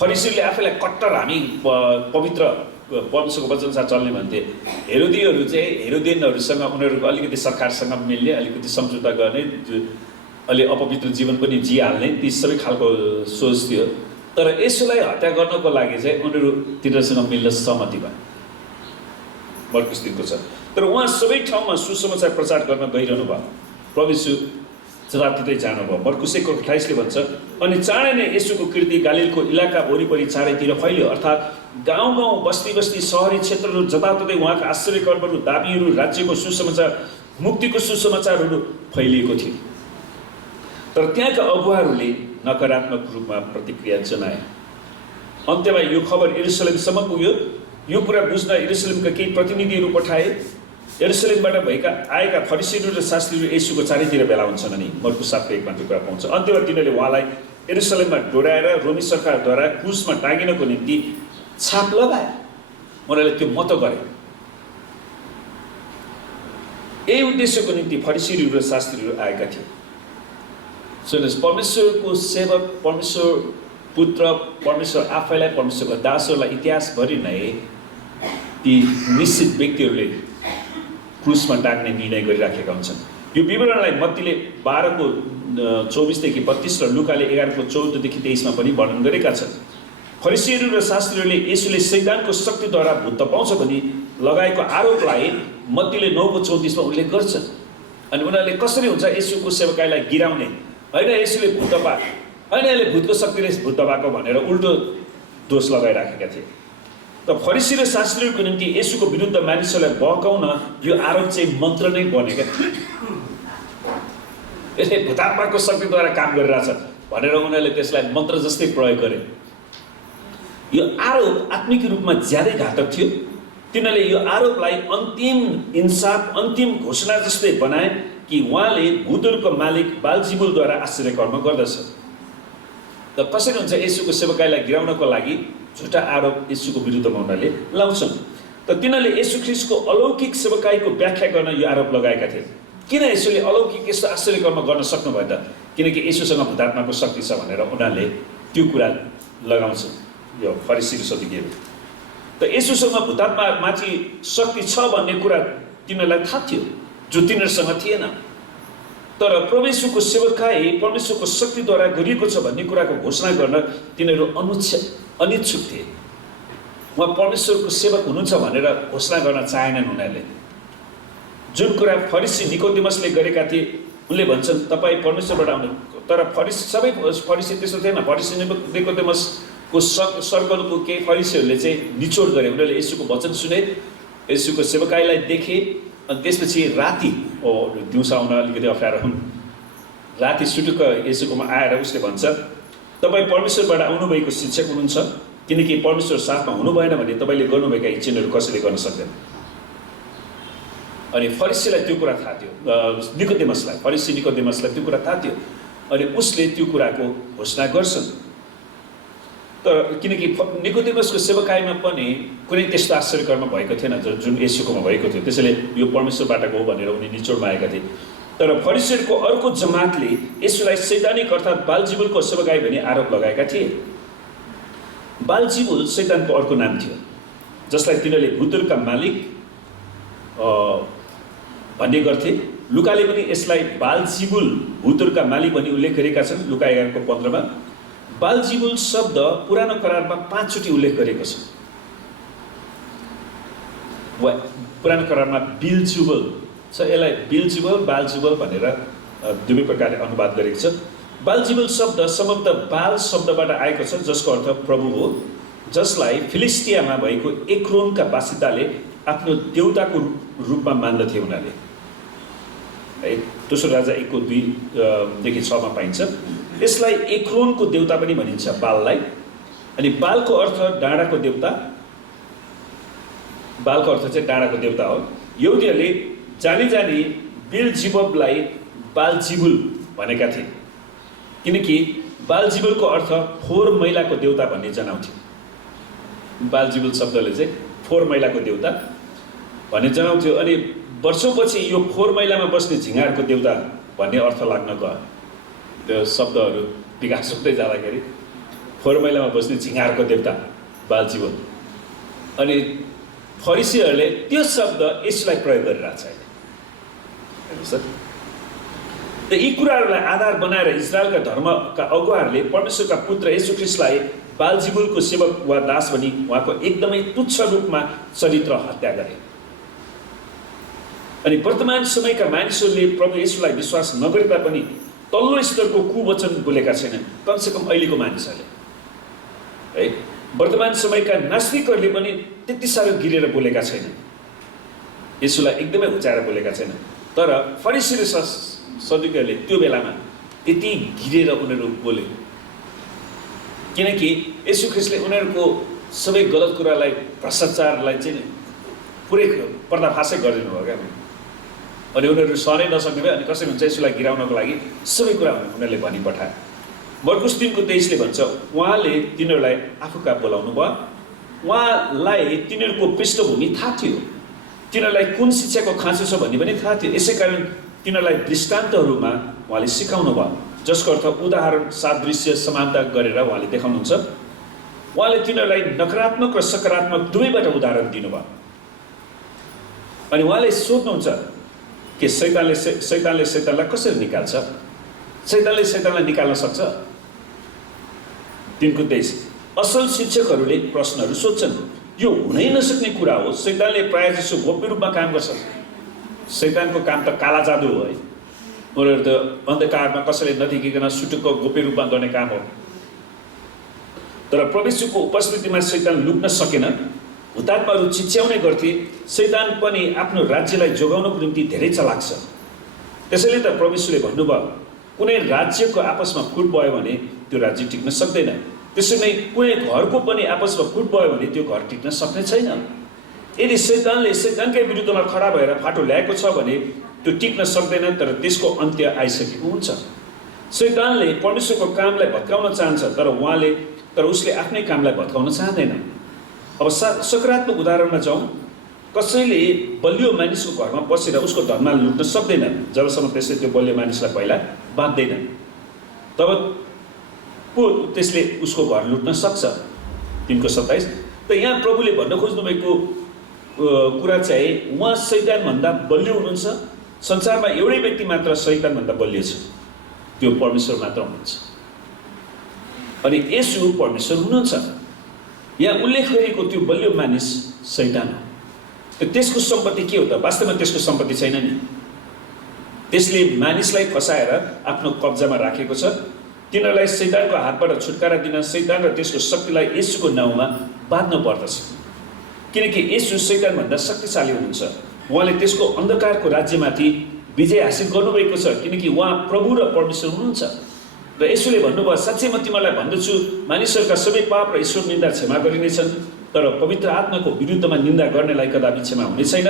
फरिसीले आफैलाई कट्टर हामी पवित्र परमेश्वरको वचनसाथ चल्ने भन्थे। हेरोदीहरू चाहिँ हेरोदियनहरूसँग उनीहरूको अलिकति सरकारसँग मिल्ने, अलिकति सम्झौता गर्ने, अलि अपवित्र जीवन पनि जिहाल्ने, ती सबै खालको सोच थियो। तर येशूलाई हत्या गर्नको लागि चाहिँ उनीहरू तिनीहरूसँग मिल्न सहमति भए। मर्कुस 3 छ। तर उहाँ सबै ठाउँमा सुसमाचार प्रचार गर्न गइरहनु भयो। परमेश्वर जताततै जानुभयो। मर्कुस 1:28 भन्छ, अनि चाँडै नै येशूको कीर्ति गालिलको इलाका वरिपरि चारैतिर फैल्यो। अर्थात् गाउँ गाउँ, बस्ती बस्ती, सहरी क्षेत्रहरू जताततै उहाँका आश्चर्यकर्महरू, दाबीहरू, राज्यको सुसमाचार, मुक्तिको सुसमाचारहरू फैलिएको थियो। तर त्यहाँका अगुवाहरूले नकारात्मक रूपमा प्रतिक्रिया जनाए। अन्त्यमा यो खबर यरुसलेमसम्म पुग्यो। यो कुरा बुझ्न यरुसलेमका केही प्रतिनिधिहरू पठाए। यरुसलेमबाट आएका फरिसीहरू र शास्त्रीहरू येशूको चारैतिर भेला हुन्छन् अनि मर्कुस 7:1मा त्यो कुरा पाउँछ। अन्त्यमा तिनीहरूले उहाँलाई यरुसलेममा डोर्याएर रोमी सरकारद्वारा क्रुसमा टाँगिनको निम्ति छाप लगाए। उनीहरूले त्यो मत गरे। यही उद्देश्यको निम्ति फरिसीहरू र शास्त्रीहरू आएका थिए। सुन्नुहोस्, परमेश्वरको सेवक, परमेश्वर पुत्र, परमेश्वर आफैलाई, परमेश्वरको दासहरूलाई इतिहासभरि नै ती निश्चित व्यक्तिहरूले क्रुसमा टाग्ने निर्णय गरिराखेका हुन्छन्। यो विवरणलाई मत्तीले 12:24 देखि 32 र लुकाले 11:14 देखि 23 पनि वर्णन गरेका छन्। फरिसीहरू र शास्त्रीहरूले यसुले शैतानको शक्तिद्वारा भूत पाउँछ भनी लगाएको आरोपलाई मत्तीले 9:34 उल्लेख गर्छन्। अनि उनीहरूले कसरी हुन्छ यसुको सेवकाईलाई गिराउने, होइन यसुले भूत पा, होइन यसले भूतको शक्तिले भूत पाएको भनेर उल्टो दोष लगाइराखेका थिए। त फरिसी र शास्त्रीहरूको निम्ति यसुको विरुद्ध मानिसहरूलाई बहकाउन यो आरोप चाहिँ मन्त्र नै बनेका थिए। यसले भूतात्माको शक्तिद्वारा काम गरिरहेछ भनेर उनीहरूले त्यसलाई मन्त्र जस्तै प्रयोग गरे। यो आरोप आत्मिक रूपमा ज्यादै घातक थियो। तिनीहरूले यो आरोपलाई अन्तिम इन्साफ, अन्तिम घोषणा जस्तै बनाए कि उहाँले भूतहरूको मालिक बालजिबुलद्वारा आश्चर्य कर्म गर्दछ। त कसरी हुन्छ यसुको सेवकाईलाई गिराउनको लागि झुटा आरोप यसुको विरुद्धमा उनीहरूले लाउँछन्। त तिनीहरूले यसु ख्रीष्टको अलौकिक सेवकाईको व्याख्या गर्न यो आरोप लगाएका थिए। किन यसुले अलौकिक यस्तो आश्चर्य कर्म गर्न सक्नुभयो त? किनकि यसुसँग भूतात्माको शक्ति छ भनेर उनीहरूले त्यो कुरा लगाउँछन्, यो फरिसी र सदुकीहरू। त यसुसँग भूतात्मामाथि शक्ति छ भन्ने कुरा तिनीहरूलाई थाहा थियो, जो तिनीहरूसँग थिएन। तर परमेश्वरको सेवकाई परमेश्वरको शक्तिद्वारा गरिएको छ भन्ने कुराको घोषणा गर्न तिनीहरू अनिच्छुक थिए। उहाँ परमेश्वरको सेवक हुनुहुन्छ भनेर घोषणा गर्न चाहेनन् उनीहरूले। जुन कुरा फरिसी निकोदेमसले गरेका थिए, उनले भन्छन् तपाईँ परमेश्वरबाट आउनु। तर सबै फरिसी त्यस्तो थिएन। फरिसी निकोदेमसको सर्कलको केही फरिसीहरूले चाहिँ निचोड गरे। उनीहरूले यसुको वचन सुने, यसुको सेवकाईलाई देखे, अनि त्यसपछि राति दिउँसो आउन अलिकति अप्ठ्यारो हुन्। राति सुटुक्क यसुकोमा आएर उसले भन्छ तपाईँ परमेश्वरबाट आउनुभएको शिक्षक हुनुहुन्छ, किनकि परमेश्वर साथमा हुनु भएन भने तपाईँले गर्नुभएका इच्छिनहरू कसैले गर्न सक्दैन। अनि फरिसीलाई त्यो कुरा थाहा थियो, फरिसी निकोदेमसलाई त्यो कुरा थाहा थियो। अनि उसले त्यो कुराको घोषणा गर्छन्। तर किनकि निकोदेमसको सेवकाईमा पनि कुनै त्यस्तो आश्चर्य कर्म भएको थिएन जुन यसुकोमा भएको थियो, त्यसैले यो परमेश्वरबाटको हो भनेर उनी निचोडमा आएका थिए। तर फरिसीहरूको अर्को जमातले यसुलाई सैतानिक अर्थात् बालजिबुलको सेवकाई भनी आरोप लगाएका थिए। बालजिबुल शैतानको अर्को नाम थियो, जसलाई तिनीहरूले भूतहरूका मालिक भन्ने गर्थे। लुकाले पनि यसलाई बालजिबुल भूतहरूका मालिक भनी उल्लेख गरेका छन्। लुका 11:15 बालजिबुल शब्द पुरानो करारमा 5 चोटि उल्लेख गरेको छ। पुरानो करारमा बिलजुबल छ, यसलाई बिलजुबल बालजुबल भनेर दुवै प्रकारले अनुवाद गरेको छ। बालजिबुल शब्द सम्भवतः बाल शब्दबाट आएको छ, जसको अर्थ प्रभु हो, जसलाई फिलिस्टियामा भएको एक्रोनका बासिन्दाले आफ्नो देउताको रूपमा मान्दथे उनीहरूले। है, दोस्रो राजा 1:2-6 पाइन्छ। यसलाई एक्रोनको देउता पनि भनिन्छ बाललाई। अनि बालको अर्थ डाँडाको देउता, बालको अर्थ चाहिँ डाँडाको देउता हो। यहुदीहरूले जानी बिलजिबुललाई बालजिबुल भनेका थिए, किनकि बालजिबुलको अर्थ फोहोर मैलाको देउता भन्ने जनाउँथ्यो। बालजिबुल शब्दले चाहिँ फोहोर मैलाको देउता भन्ने जनाउँथ्यो। अनि वर्षौँपछि यो फोहोर मैलामा बस्ने झिँगाहरूको देउता भन्ने अर्थ लाग्न गयो। त्यो शब्दहरू विकास हुँदै जाँदाखेरि फोहोर मैलामा बस्ने झिँगाहरूको देउता बालजिबुल। अनि फरिसीहरूले त्यो शब्द यसलाई प्रयोग गरिरहेको छ। हेर्नुहोस् त, यी कुराहरूलाई आधार बनाएर इजरायलका धर्मका अगुवाहरूले परमेश्वरका पुत्र येशू ख्रीष्टलाई बालजिबुलको सेवक वा दास भनी उहाँको एकदमै तुच्छ रूपमा चरित्र हत्या गरे। अनि वर्तमान समयका मानिसहरूले प्रभु येशूलाई विश्वास नगरे तापनि तल्लो स्तरको कुवचन बोलेका छैनन्, कमसेकम अहिलेको मानिसहरूले। है, वर्तमान समयका नास्तिकहरूले पनि त्यति साह्रो गिरेर बोलेका छैनन्, येशूलाई एकदमै हुचाएर बोलेका छैनन्। तर फरिसी र सदुकीहरूले त्यो बेलामा त्यति गिरेर उनीहरू बोले, किनकि येशू ख्रीष्टले उनीहरूको सबै गलत कुरालाई, भ्रष्टाचारलाई चाहिँ पुरै पर्दाफासै गरिदिनु भयो क्या। अनि उनीहरू सहनै नसक्ने भयो। अनि कसरी हुन्छ यसुलाई गिराउनको लागि सबै कुरा उनीहरूले भनी पठाए। मर्कुस 3:23 भन्छ उहाँले तिनीहरूलाई आफू कहाँ बोलाउनु भयो। उहाँलाई तिनीहरूको पृष्ठभूमि थाहा थियो, तिनीहरूलाई कुन शिक्षाको खाँचो छ भन्ने पनि थाहा थियो। यसै कारण तिनीहरूलाई दृष्टान्तहरूमा उहाँले सिकाउनु भयो, जसको अर्थ उदाहरण, सादृश्य, समानता गरेर उहाँले देखाउनुहुन्छ। उहाँले तिनीहरूलाई नकारात्मक र सकारात्मक दुवैबाट उदाहरण दिनुभयो। अनि उहाँले सोध्नुहुन्छ कि शैतानले शैतानलाई कसरी निकाल्छ? शैतानले शैतानलाई निकाल्न सक्छ? 3:23 असल शिक्षकहरूले प्रश्नहरू सोध्छन्, यो हुनै नसक्ने कुरा हो। शैतानले प्रायः जसो गोप्य रूपमा काम गर्छ। शैतानको काम त काला जादु हो है। उनीहरू त अन्धकारमा कसैले नदेखिकन सुटुक्क गोप्य रूपमा गर्ने काम हो। तर प्रभुको उपस्थितिमा शैतान लुक्न सकेन। हुतात्माहरू चिच्याउने गर्थे। शैतान पनि आफ्नो राज्यलाई जोगाउनको निम्ति धेरै चलाक छ। त्यसैले त प्रभुले भन्नुभयो, कुनै राज्यको आपसमा फुट भयो भने त्यो राज्य टिक्न सक्दैन। त्यसै नै कुनै घरको पनि आपसमा फुट भयो भने त्यो घर टिक्न सक्ने छैन। यदि शैतानले शैतानकै विरुद्धमा खडा भएर फाटो ल्याएको छ भने त्यो टिक्न सक्दैन, तर त्यसको अन्त्य आइसकेको हुन्छ। शैतानले परमेश्वरको कामलाई भत्काउन चाहन्छ, तर उसले आफ्नै कामलाई भत्काउन चाहँदैन। अब सकारात्मक उदाहरणमा जाउँ। कसैले बलियो मानिसको घरमा बसेर उसको धनमा लुट्न सक्दैन जबसम्म त्यसले त्यो बलियो मानिसलाई पहिला बाँध्दैन। तब पो त्यसले उसको घर लुट्न सक्छ। 3:27 त यहाँ प्रभुले भन्न खोज्नु भएको कुरा चाहिँ उहाँ शैतानभन्दा बलियो हुनुहुन्छ। संसारमा एउटै व्यक्ति मात्र शैतानभन्दा बलियो छ, त्यो परमेश्वर मात्र हुनुहुन्छ। अनि येशू परमेश्वर हुनुहुन्छ। यहाँ उल्लेख गरिएको त्यो बलियो मानिस शैतान हो। त्यसको सम्पत्ति के हो त? वास्तवमा त्यसको सम्पत्ति छैन नि। त्यसले मानिसलाई फसाएर आफ्नो कब्जामा राखेको छ। तिनीहरूलाई शैतानको हातबाट छुटकारा दिन शैतान र त्यसको शक्तिलाई येशूको नाउँमा बाँध्न पर्दछ। किनकि येशू शैतानभन्दा शक्तिशाली हुनुहुन्छ। उहाँले त्यसको अन्धकारको राज्यमाथि विजय हासिल गर्नुभएको छ, किनकि उहाँ प्रभु र परमेश्वर हुनुहुन्छ। र येशूले भन्नुभयो, साँच्चै म तिमीलाई भन्दछु, मानिसहरूका सबै पाप र ईश्वर निन्दा क्षमा गरिनेछन्, तर पवित्र आत्माको विरुद्धमा निन्दा गर्नेलाई कदापि क्षमा हुने छैन।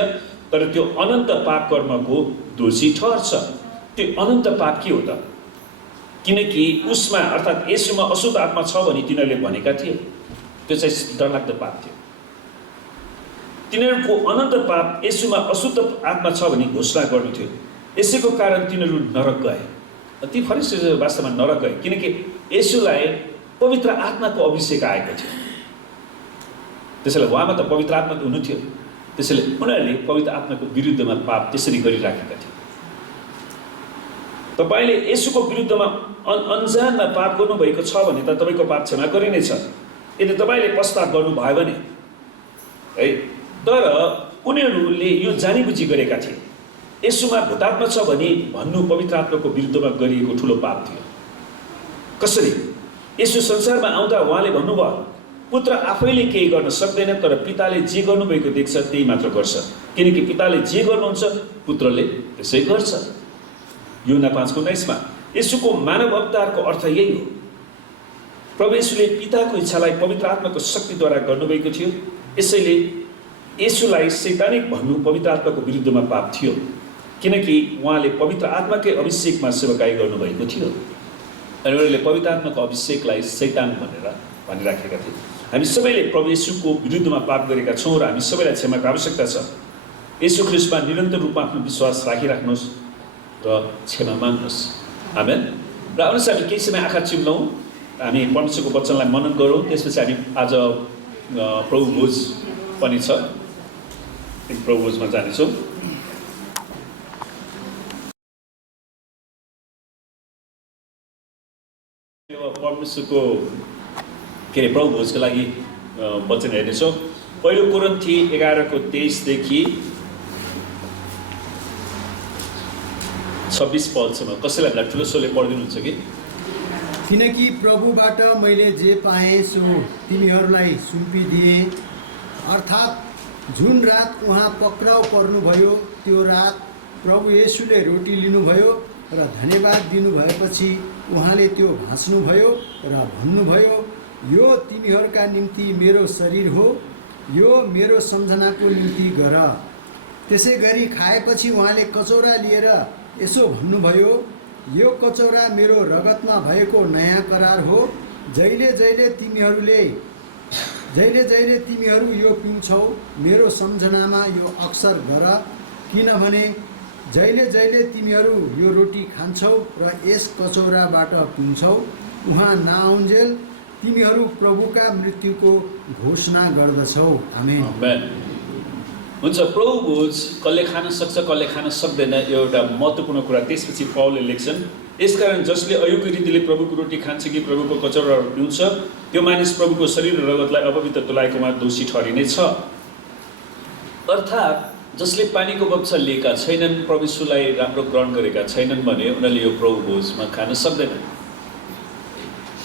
तर त्यो अनन्त पाप कर्मको दोषी ठहर्छ। त्यो अनन्त पाप के हो त? किनकि उसमा अर्थात् येशूमा अशुद्ध आत्मा छ भने तिनीहरूले भनेका थिए। त्यो चाहिँ डरलाग्दो पाप थियो। तिनीहरूको अनन्त पाप येशूमा अशुद्ध आत्मा छ भने घोषणा गर्नु थियो। यसैको कारण तिनीहरू नरक गए। ती फरिसीहरू वास्तवमा नरक गए, किनकि येशूलाई पवित्र आत्माको अभिषेक आएको थियो। त्यसैले उहाँमा त पवित्र आत्मा हुनु थियो। त्यसैले उनीहरूले पवित्र आत्माको विरुद्धमा पाप त्यसरी गरिराखेका थिए। तपाईँले येशूको विरुद्धमा अनजानमा पाप गर्नुभएको छ भने त तपाईँको पाप क्षमा गरिनेछ, यदि तपाईँले पश्चाताप गर्नुभयो भने है। तर उनीहरूले यो जानीबुझी गरेका थिए। येशूमा भूतात्मा छ भने भन्नु पवित्र आत्माको विरुद्धमा गरिएको ठुलो पाप थियो। कसरी? येशू संसारमा आउँदा उहाँले भन्नुभयो, पुत्र आफैले केही गर्न सक्दैन, तर पिताले जे गर्नुभएको देख्छ त्यही मात्र गर्छ, किनकि पिताले जे गर्नुहुन्छ पुत्रले त्यसै गर्छ। योना 5:19 येशूको मानव अवतारको अर्थ यही हो। प्रभु येशूले पिताको इच्छालाई पवित्र आत्माको शक्तिद्वारा गर्नुभएको थियो। यसैले येशूलाई शैतानिक भन्नु पवित्र आत्माको विरुद्धमा पाप थियो, किनकि उहाँले पवित्र आत्माकै अभिषेकमा सेवकाई गर्नुभएको थियो। अनि उनीहरूले पवित्र आत्माको अभिषेकलाई शैतान भनेर भनिराखेका थिए। हामी सबैले प्रभु येशूको विरुद्धमा पाप गरेका छौँ र हामी सबैलाई क्षमाको आवश्यकता छ। येशू ख्रीष्टमा निरन्तर रूपमा आफ्नो विश्वास राखिराख्नुहोस् र क्षमा माग्नुहोस्। आमेन। र आउनुहोस् हामी केही समय आँखा चिम्लौँ, हामी परमेश्वरको वचनलाई मनन गरौँ। त्यसपछि हामी आज प्रभु भोज पनि छ, प्रभु भोजमा जानेछौँ। परमेश्वरको के अरे प्रभु भोजको लागि वचन हेर्नेछौँ। पहिलो कोरिन्थी 11:23 26 पदसम्म। कसैलाई बेला ठुलो स्वरले पढिदिनुहुन्छ कि? किनकि प्रभुबाट मैले जे पाएँ सो तिमीहरूलाई सुम्पिदिए, अर्थात् जुन रात उहाँ पक्राउ पर्नुभयो त्यो रात प्रभु येशूले रोटी लिनुभयो र धन्यवाद दिनुभएपछि उहाँले त्यो भाँच्नुभयो र भन्नुभयो, यो तिमीहरूका निम्ति मेरो शरीर हो, यो मेरो सम्झनाको निम्ति गर। त्यसै गरी खाएपछि उहाँले कचौरा लिएर यसो भन्नुभयो, यो कचौरा मेरो रगतमा भएको नयाँ करार हो। जहिले जहिले तिमीहरू यो पिउँछौ मेरो सम्झनामा यो अक्सर गर, किनभने जहिले जहिले तिमीहरू यो रोटी खान्छौ र यस कचौराबाट पिउँछौ, उहाँ नआउन्जेल तिमीहरू प्रभुका मृत्युको घोषणा गर्दछौ। आमेन। हुन्छ, प्रभु भोज कसले खान सक्छ कसले खान सक्दैन यो एउटा महत्त्वपूर्ण कुरा त्यसपछि पौलले लेख्छन्, यसकारण जसले अयोग्य रीतिले प्रभुको रोटी खान्छ कि प्रभुको कचौराहरू पिउँछ त्यो मानिस प्रभुको शरीर र रगतलाई अपवित्र तुल्याएकोमा दोषी ठहरिनेछ। अर्थात् जसले पानीको बक्सा लिएका छैनन्, प्रभु यीशुलाई राम्रो ग्रहण गरेका छैनन् भने उनीहरूले यो प्रभु भोजमा खान सक्दैनन्।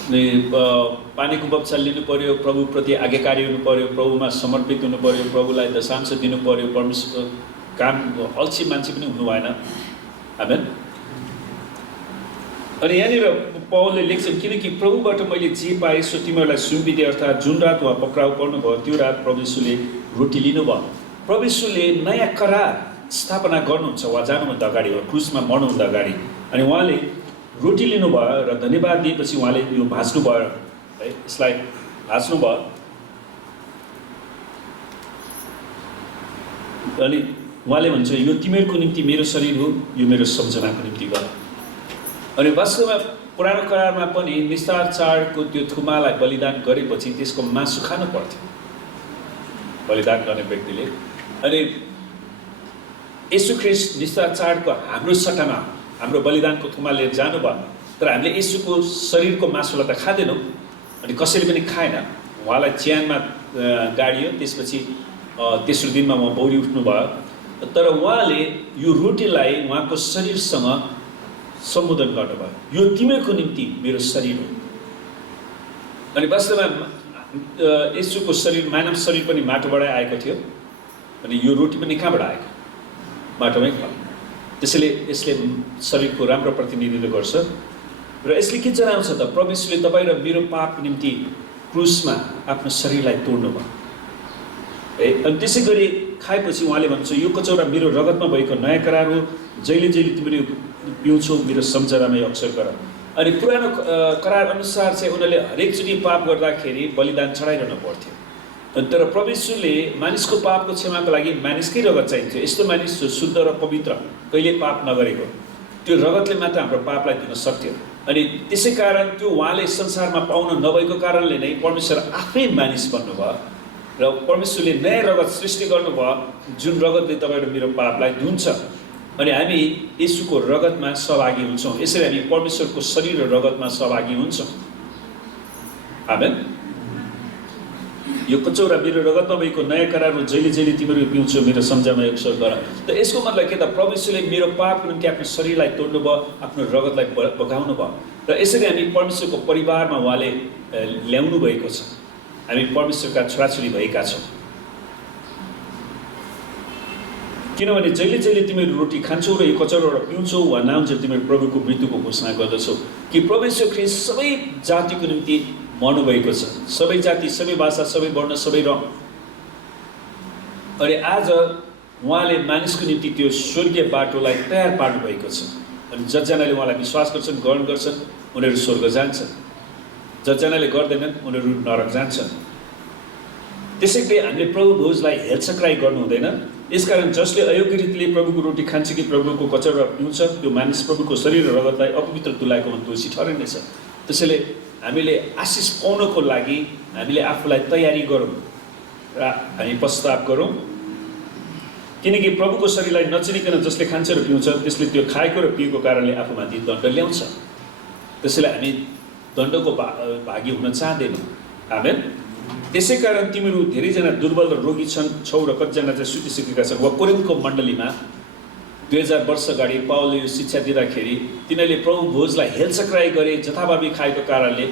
पानीको बक्सा लिनु पर्यो, प्रभुप्रति आज्ञाकारी हुनु पर्यो, प्रभुमा समर्पित हुनु पर्यो, प्रभुलाई दशांश दिनु पर्यो, परमेश्वरको काम अल्छी मान्छे पनि हुनु भएन। आमेन। अनि यहाँनिर पौलले लेख्छन्, किनकि प्रभुबाट मैले जे पाएँ सो तिमीहरूलाई सुम्पिदिए, अर्थात् जुन रात उहाँ पक्राउ पर्नुभयो त्यो रात प्रभु यीशुले रोटी लिनुभयो। प्रभु यीशुले नयाँ करार स्थापना गर्नुहुन्छ उहाँ जानुभन्दा अगाडि, क्रुसमा मर्नुभन्दा अगाडि, अनि उहाँले रोटी लिनुभयो र धन्यवाद दिएपछि उहाँले यो भाँच्नुभयो है, यसलाई भाँच्नुभयो। अनि उहाँले भन्छ यो तिमीहरूको निम्ति मेरो शरीर हो, यो मेरो सम्झनाको निम्ति गर। अनि वास्तवमा पुरानो करारमा पनि निस्तार चाडको त्यो थुमालाई बलिदान गरेपछि त्यसको मासु खानु पर्थ्यो बलिदान गर्ने व्यक्तिले। अनि येशू ख्रीष्ट निस्तार चाडको हाम्रो सट्टामा हाम्रो बलिदानको थुमा लिएर जानुभयो, तर हामीले येशूको शरीरको मासुलाई त खाँदैनौँ, अनि कसैले पनि खाएन। उहाँलाई च्यानमा गाडियो, त्यसपछि तेस्रो दिनमा उहाँ बौरी उठ्नुभयो, तर उहाँले यो रोटीलाई उहाँको शरीरसँग सम्बोधन गर्नुभयो, यो तिमीहरूको निम्ति मेरो शरीर हो। अनि वास्तवमा येशूको शरीर, मानव शरीर पनि माटोबाट आएको थियो, अनि यो रोटी पनि कहाँबाट आएको? माटोमै खायो। त्यसैले यसले शरीरको राम्रो प्रतिनिधित्व गर्छ र यसले के जनाउँछ त? प्रभु यीशुले तपाईँ र मेरो पापको निम्ति क्रुसमा आफ्नो शरीरलाई तोड्नुभयो है। अनि त्यसै गरी खाएपछि उहाँले भन्छ यो कचौरा मेरो रगतमा भएको नयाँ करार हो, जहिले जहिले तिमीले पिउँछौ मेरो सम्झनामै अक्सर गर। अनि पुरानो करार अनुसार चाहिँ उनीहरूले हरेकचोटि पाप गर्दाखेरि बलिदान चढाइरहनु पर्थ्यो, तर प्रभु यीशुले मानिसको पापको क्षमाको लागि मानिसकै रगत चाहिन्थ्यो। यस्तो मानिस जो शुद्ध र पवित्र, कहिले पाप नगरेको, त्यो रगतले मात्र हाम्रो पापलाई धुन सक्थ्यो। अनि त्यसै कारण त्यो उहाँले संसारमा पाउन नभएको कारणले नै परमेश्वर आफै मानिस बन्नुभयो र परमेश्वरले नयाँ रगत सृष्टि गर्नुभयो जुन रगतले तपाईँ र मेरो पापलाई धुन्छ। अनि हामी येशूको रगतमा सहभागी हुन्छौँ, यसरी हामी परमेश्वरको शरीर र रगतमा सहभागी हुन्छौँ। आमेन। यो कचौरा मेरो रगतमा भएको नयाँ करार हो, जहिले जहिले तिमीहरू पिउँछौ मेरो सम्झनामा अक्सर गर। त यसको मतलब के त? प्रभु यीशुले मेरो पापको निम्ति आफ्नो शरीरलाई तोड्नुभयो, आफ्नो रगतलाई बगाउनु भयो, र यसरी हामी परमेश्वरको परिवारमा उहाँले ल्याउनु भएको छ। हामी परमेश्वरका छोराछोरी भएका छौँ। किनभने जहिले जहिले तिमीहरू रोटी खान्छौ र यो कचौराबाट पिउँछौ वा नाउँछौ तिमीहरू प्रभुको मृत्युको घोषणा गर्दछौ कि परमेश्वर ख्रीष्ट सबै जातिको निम्ति मर्नुभएको छ, सबै जाति, सबै भाषा, सबै वर्ण, सबै रङ। अनि आज उहाँले मानिसको निम्ति त्यो स्वर्गीय बाटोलाई तयार पार्नु भएको छ। अनि जसजनाले उहाँलाई विश्वास गर्छन्, ग्रहण गर्छन्, उनीहरू स्वर्ग जान्छन्, जसजनाले गर्दैनन् उनीहरू नरक जान्छन्। त्यसैले हामीले प्रभु भोजलाई हेलचक्राइ गर्नु हुँदैन। यसकारण जसले अयोग्य रीतिले प्रभुको रोटी खान्छ कि प्रभुको कचौरा पिउँछ त्यो मानिस प्रभुको शरीर र रगतलाई अपवित्र तुल्याएकोमा दोषी ठहरिनेछ। त्यसैले हामीले आशिष पाउनको लागि हामीले आफूलाई तयारी गरौँ र हामी पश्चाताप गरौँ, किनकि प्रभुको शरीरलाई नचिनिकन जसले खान्छ र पिउँछ त्यसले त्यो खाएको र पिएको कारणले आफूमाथि दण्ड ल्याउँछ। त्यसैले हामी दण्डको भागी हुन चाहँदैनौँ। आमेन। त्यसै कारण तिमीहरू धेरैजना दुर्बल र रोगी छौ र कतिजना चाहिँ सुतिसकेका छन्। वा कोरिन्थको मण्डलीमा 2000 वर्ष अगाडि पावलले यो शिक्षा दिँदाखेरि तिनीहरूले प्रभु भोजलाई हेलचक्राइ गरे, जथाभावी खाएको कारणले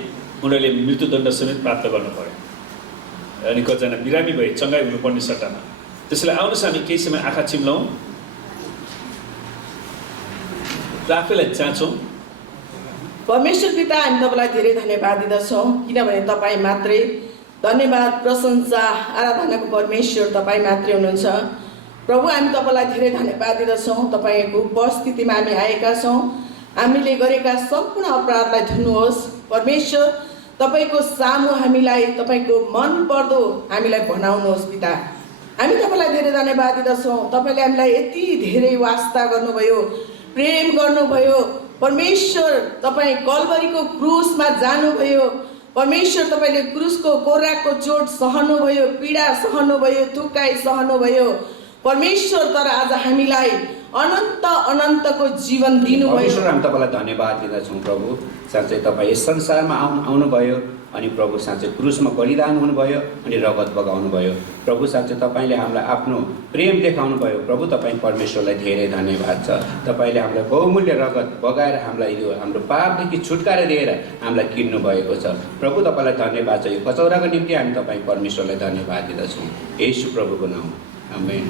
उनीहरूले मृत्युदण्ड समेत प्राप्त गर्नु पर्यो। अनि कतिजना बिरामी भए चङ्गाइ हुनुपर्ने सट्टामा। त्यसैले आउनुहोस् हामी केही समय आँखा चिम्लाउँ र आफैलाई जाँचौँ। परमेश्वर पिता, हामी तपाईँलाई धेरै धन्यवाद दिँदछौँ, किनभने तपाईँ मात्रै धन्यवाद, प्रशंसा, आराधनाको परमेश्वर तपाईँ मात्रै हुनुहुन्छ। प्रभु, हामी तपाईँलाई धेरै धन्यवाद दिँदछौँ। तपाईँको उपस्थितिमा हामी आएका छौँ। हामीले गरेका सम्पूर्ण अपराधलाई धुनुहोस् परमेश्वर। तपाईँको सामु हामीलाई तपाईँको मन पर्दो हामीलाई बनाउनुहोस् पिता। हामी तपाईँलाई धेरै धन्यवाद दिँदछौँ। तपाईँले हामीलाई यति धेरै वास्ता गर्नुभयो, प्रेम गर्नुभयो परमेश्वर। तपाईँ कल्वरीको क्रुसमा जानुभयो परमेश्वर। तपाईँले क्रुसको कोर्राको चोट सहनुभयो, पीडा सहनुभयो, थुकाइ सहनुभयो परमेश्वर तर आज हामीलाई अनन्त अनन्तको जीवन दिनुभयो। परमेश्वर हामी तपाईँलाई धन्यवाद दिँदछौँ प्रभु। साँच्चै तपाईँ यस संसारमा आउनुभयो अनि प्रभु साँच्चै क्रुसमा बलिदान हुनुभयो अनि रगत बगाउनुभयो। प्रभु साँच्चै तपाईँले हामीलाई आफ्नो प्रेम देखाउनु भयो। प्रभु तपाईँ परमेश्वरलाई धेरै धन्यवाद छ। तपाईँले हामीलाई बहुमूल्य रगत बगाएर हामीलाई यो हाम्रो पापदेखि छुटकारा दिएर हामीलाई किन्नु भएको छ। प्रभु तपाईँलाई धन्यवाद छ। यो कचौराको निम्ति हामी तपाईँ परमेश्वरलाई धन्यवाद दिँदछौँ येशू प्रभुको नाम आमेन।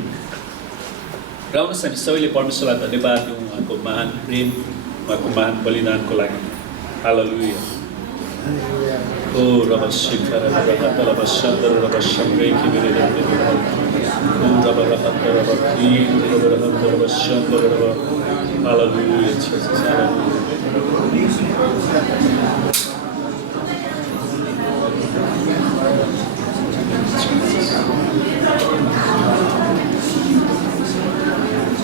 र आउनुहोस् हामी सबैले परमेश्वरलाई धन्यवाद दिउँ उहाँको महान प्रेम, उहाँको महान बलिदानको लागि। हालेलुया। ओ रब शिखर रब तलब शंकर रब शंकरे की मेरे रब ओ रब रहत रब कीर रब रहत रब शंकर रब हालेलुया।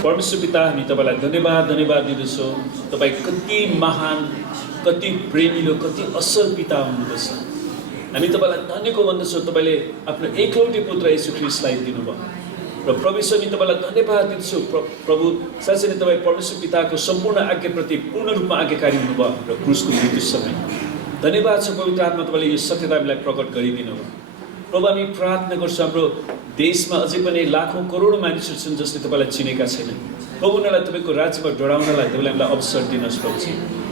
परमेश्वर पिता हामी तपाईँलाई धन्यवाद दिँदछौँ। तपाईँ कति महान, कति प्रेमिलो, कति असल पिता हुनुहुन्छ। हामी तपाईँलाई धन्यको भन्दछौँ। तपाईँले आफ्नो एकलौटे पुत्र येशू ख्रीष्टलाई दिनुभयो र परमेश्वर हामी तपाईँलाई धन्यवाद दिन्छौँ। प्रभु साँच्चै नै तपाईँ परमेश्वर पिताको सम्पूर्ण आज्ञाप्रति पूर्ण रूपमा आज्ञाकारी हुनुभयो र क्रुसको मृत्यु समय धन्यवाद छ। पवित्र आत्मा तपाईँले यो सत्यता हामीलाई प्रकट गरिदिनु भयो। प्रभु हामी प्रार्थना गर्छौँ हाम्रो देशमा अझै पनि लाखौँ करोडौँ मानिसहरू छन् जसले तपाईँलाई चिनेका छैनन्। प्रभु उनीहरूलाई तपाईँको राज्यमा डराउनलाई तपाईँले हामीलाई अवसर दिनुहोस् प्रभु।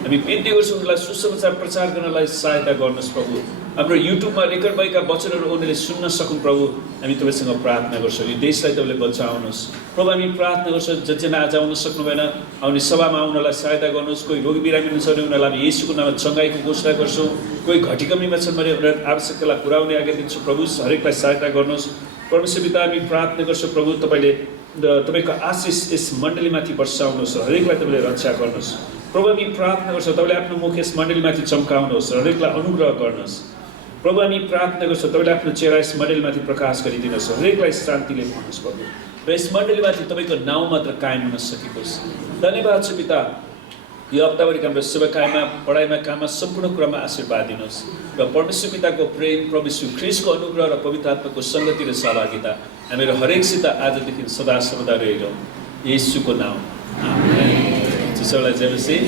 हामी बिन्ती गर्छौँ उनीहरूलाई सुसमाचार प्रचार गर्नलाई सहायता गर्नुहोस् प्रभु। हाम्रो युट्युबमा रेकर्ड भएका वचनहरू उनीहरूले सुन्न सकुन् प्रभु। हामी तपाईँसँग प्रार्थना गर्छौँ यो देशलाई तपाईँले बचाउनुहोस् प्रभु। हामी प्रार्थना गर्छौँ जतिजना आज आउन सक्नु भएन आउने सभामा आउनलाई सहायता गर्नुहोस्। कोही रोगी बिरामी हुनुहुन्छ भने उनीहरूलाई हामी येशूको नाममा चङ्गाइको घोषणा गर्छौँ। कोही घटी कमीमा छन् भने उनीहरू आवश्यकतालाई पुर्याउने आज्ञा दिन्छौँ प्रभु। हरेकलाई सहायता गर्नुहोस् परमेश्वर पिता। हामी प्रार्थना गर्छौँ प्रभु तपाईँले तपाईँको आशिष यस मण्डलीमाथि वर्षाउनुहोस् र हरेकलाई तपाईँले रक्षा गर्नुहोस् प्रभु। हामी प्रार्थना गर्छौँ तपाईँले आफ्नो मुख यस मण्डलीमाथि चम्काउनुहोस् र हरेकलाई अनुग्रह गर्नुहोस् प्रभु। हामी प्रार्थना गर्छौँ तपाईँले आफ्नो चेहरा यस मण्डलीमाथि प्रकाश गरिदिनुहोस्, हरेकलाई शान्तिले भन्नुहोस् प्रभु। र यस मण्डलीमाथि तपाईँको नाउँ मात्र कायम हुन सकेको छ। धन्यवाद छ पिता। यो हप्ताभरिका हाम्रो सेवाकायमा, पढाइमा, काममा, सम्पूर्ण कुरामा आशीर्वाद दिनुहोस् र परमेश्वर पिताको प्रेम, प्रभु यीशु ख्रीष्टको अनुग्रह र पवित्र आत्माको सङ्गति र सहभागिता हामीहरू हरेकसित आजदेखि सदा सर्वदा रहिरहँ येशूको नाम आमेन। सबैलाई जय मसीह।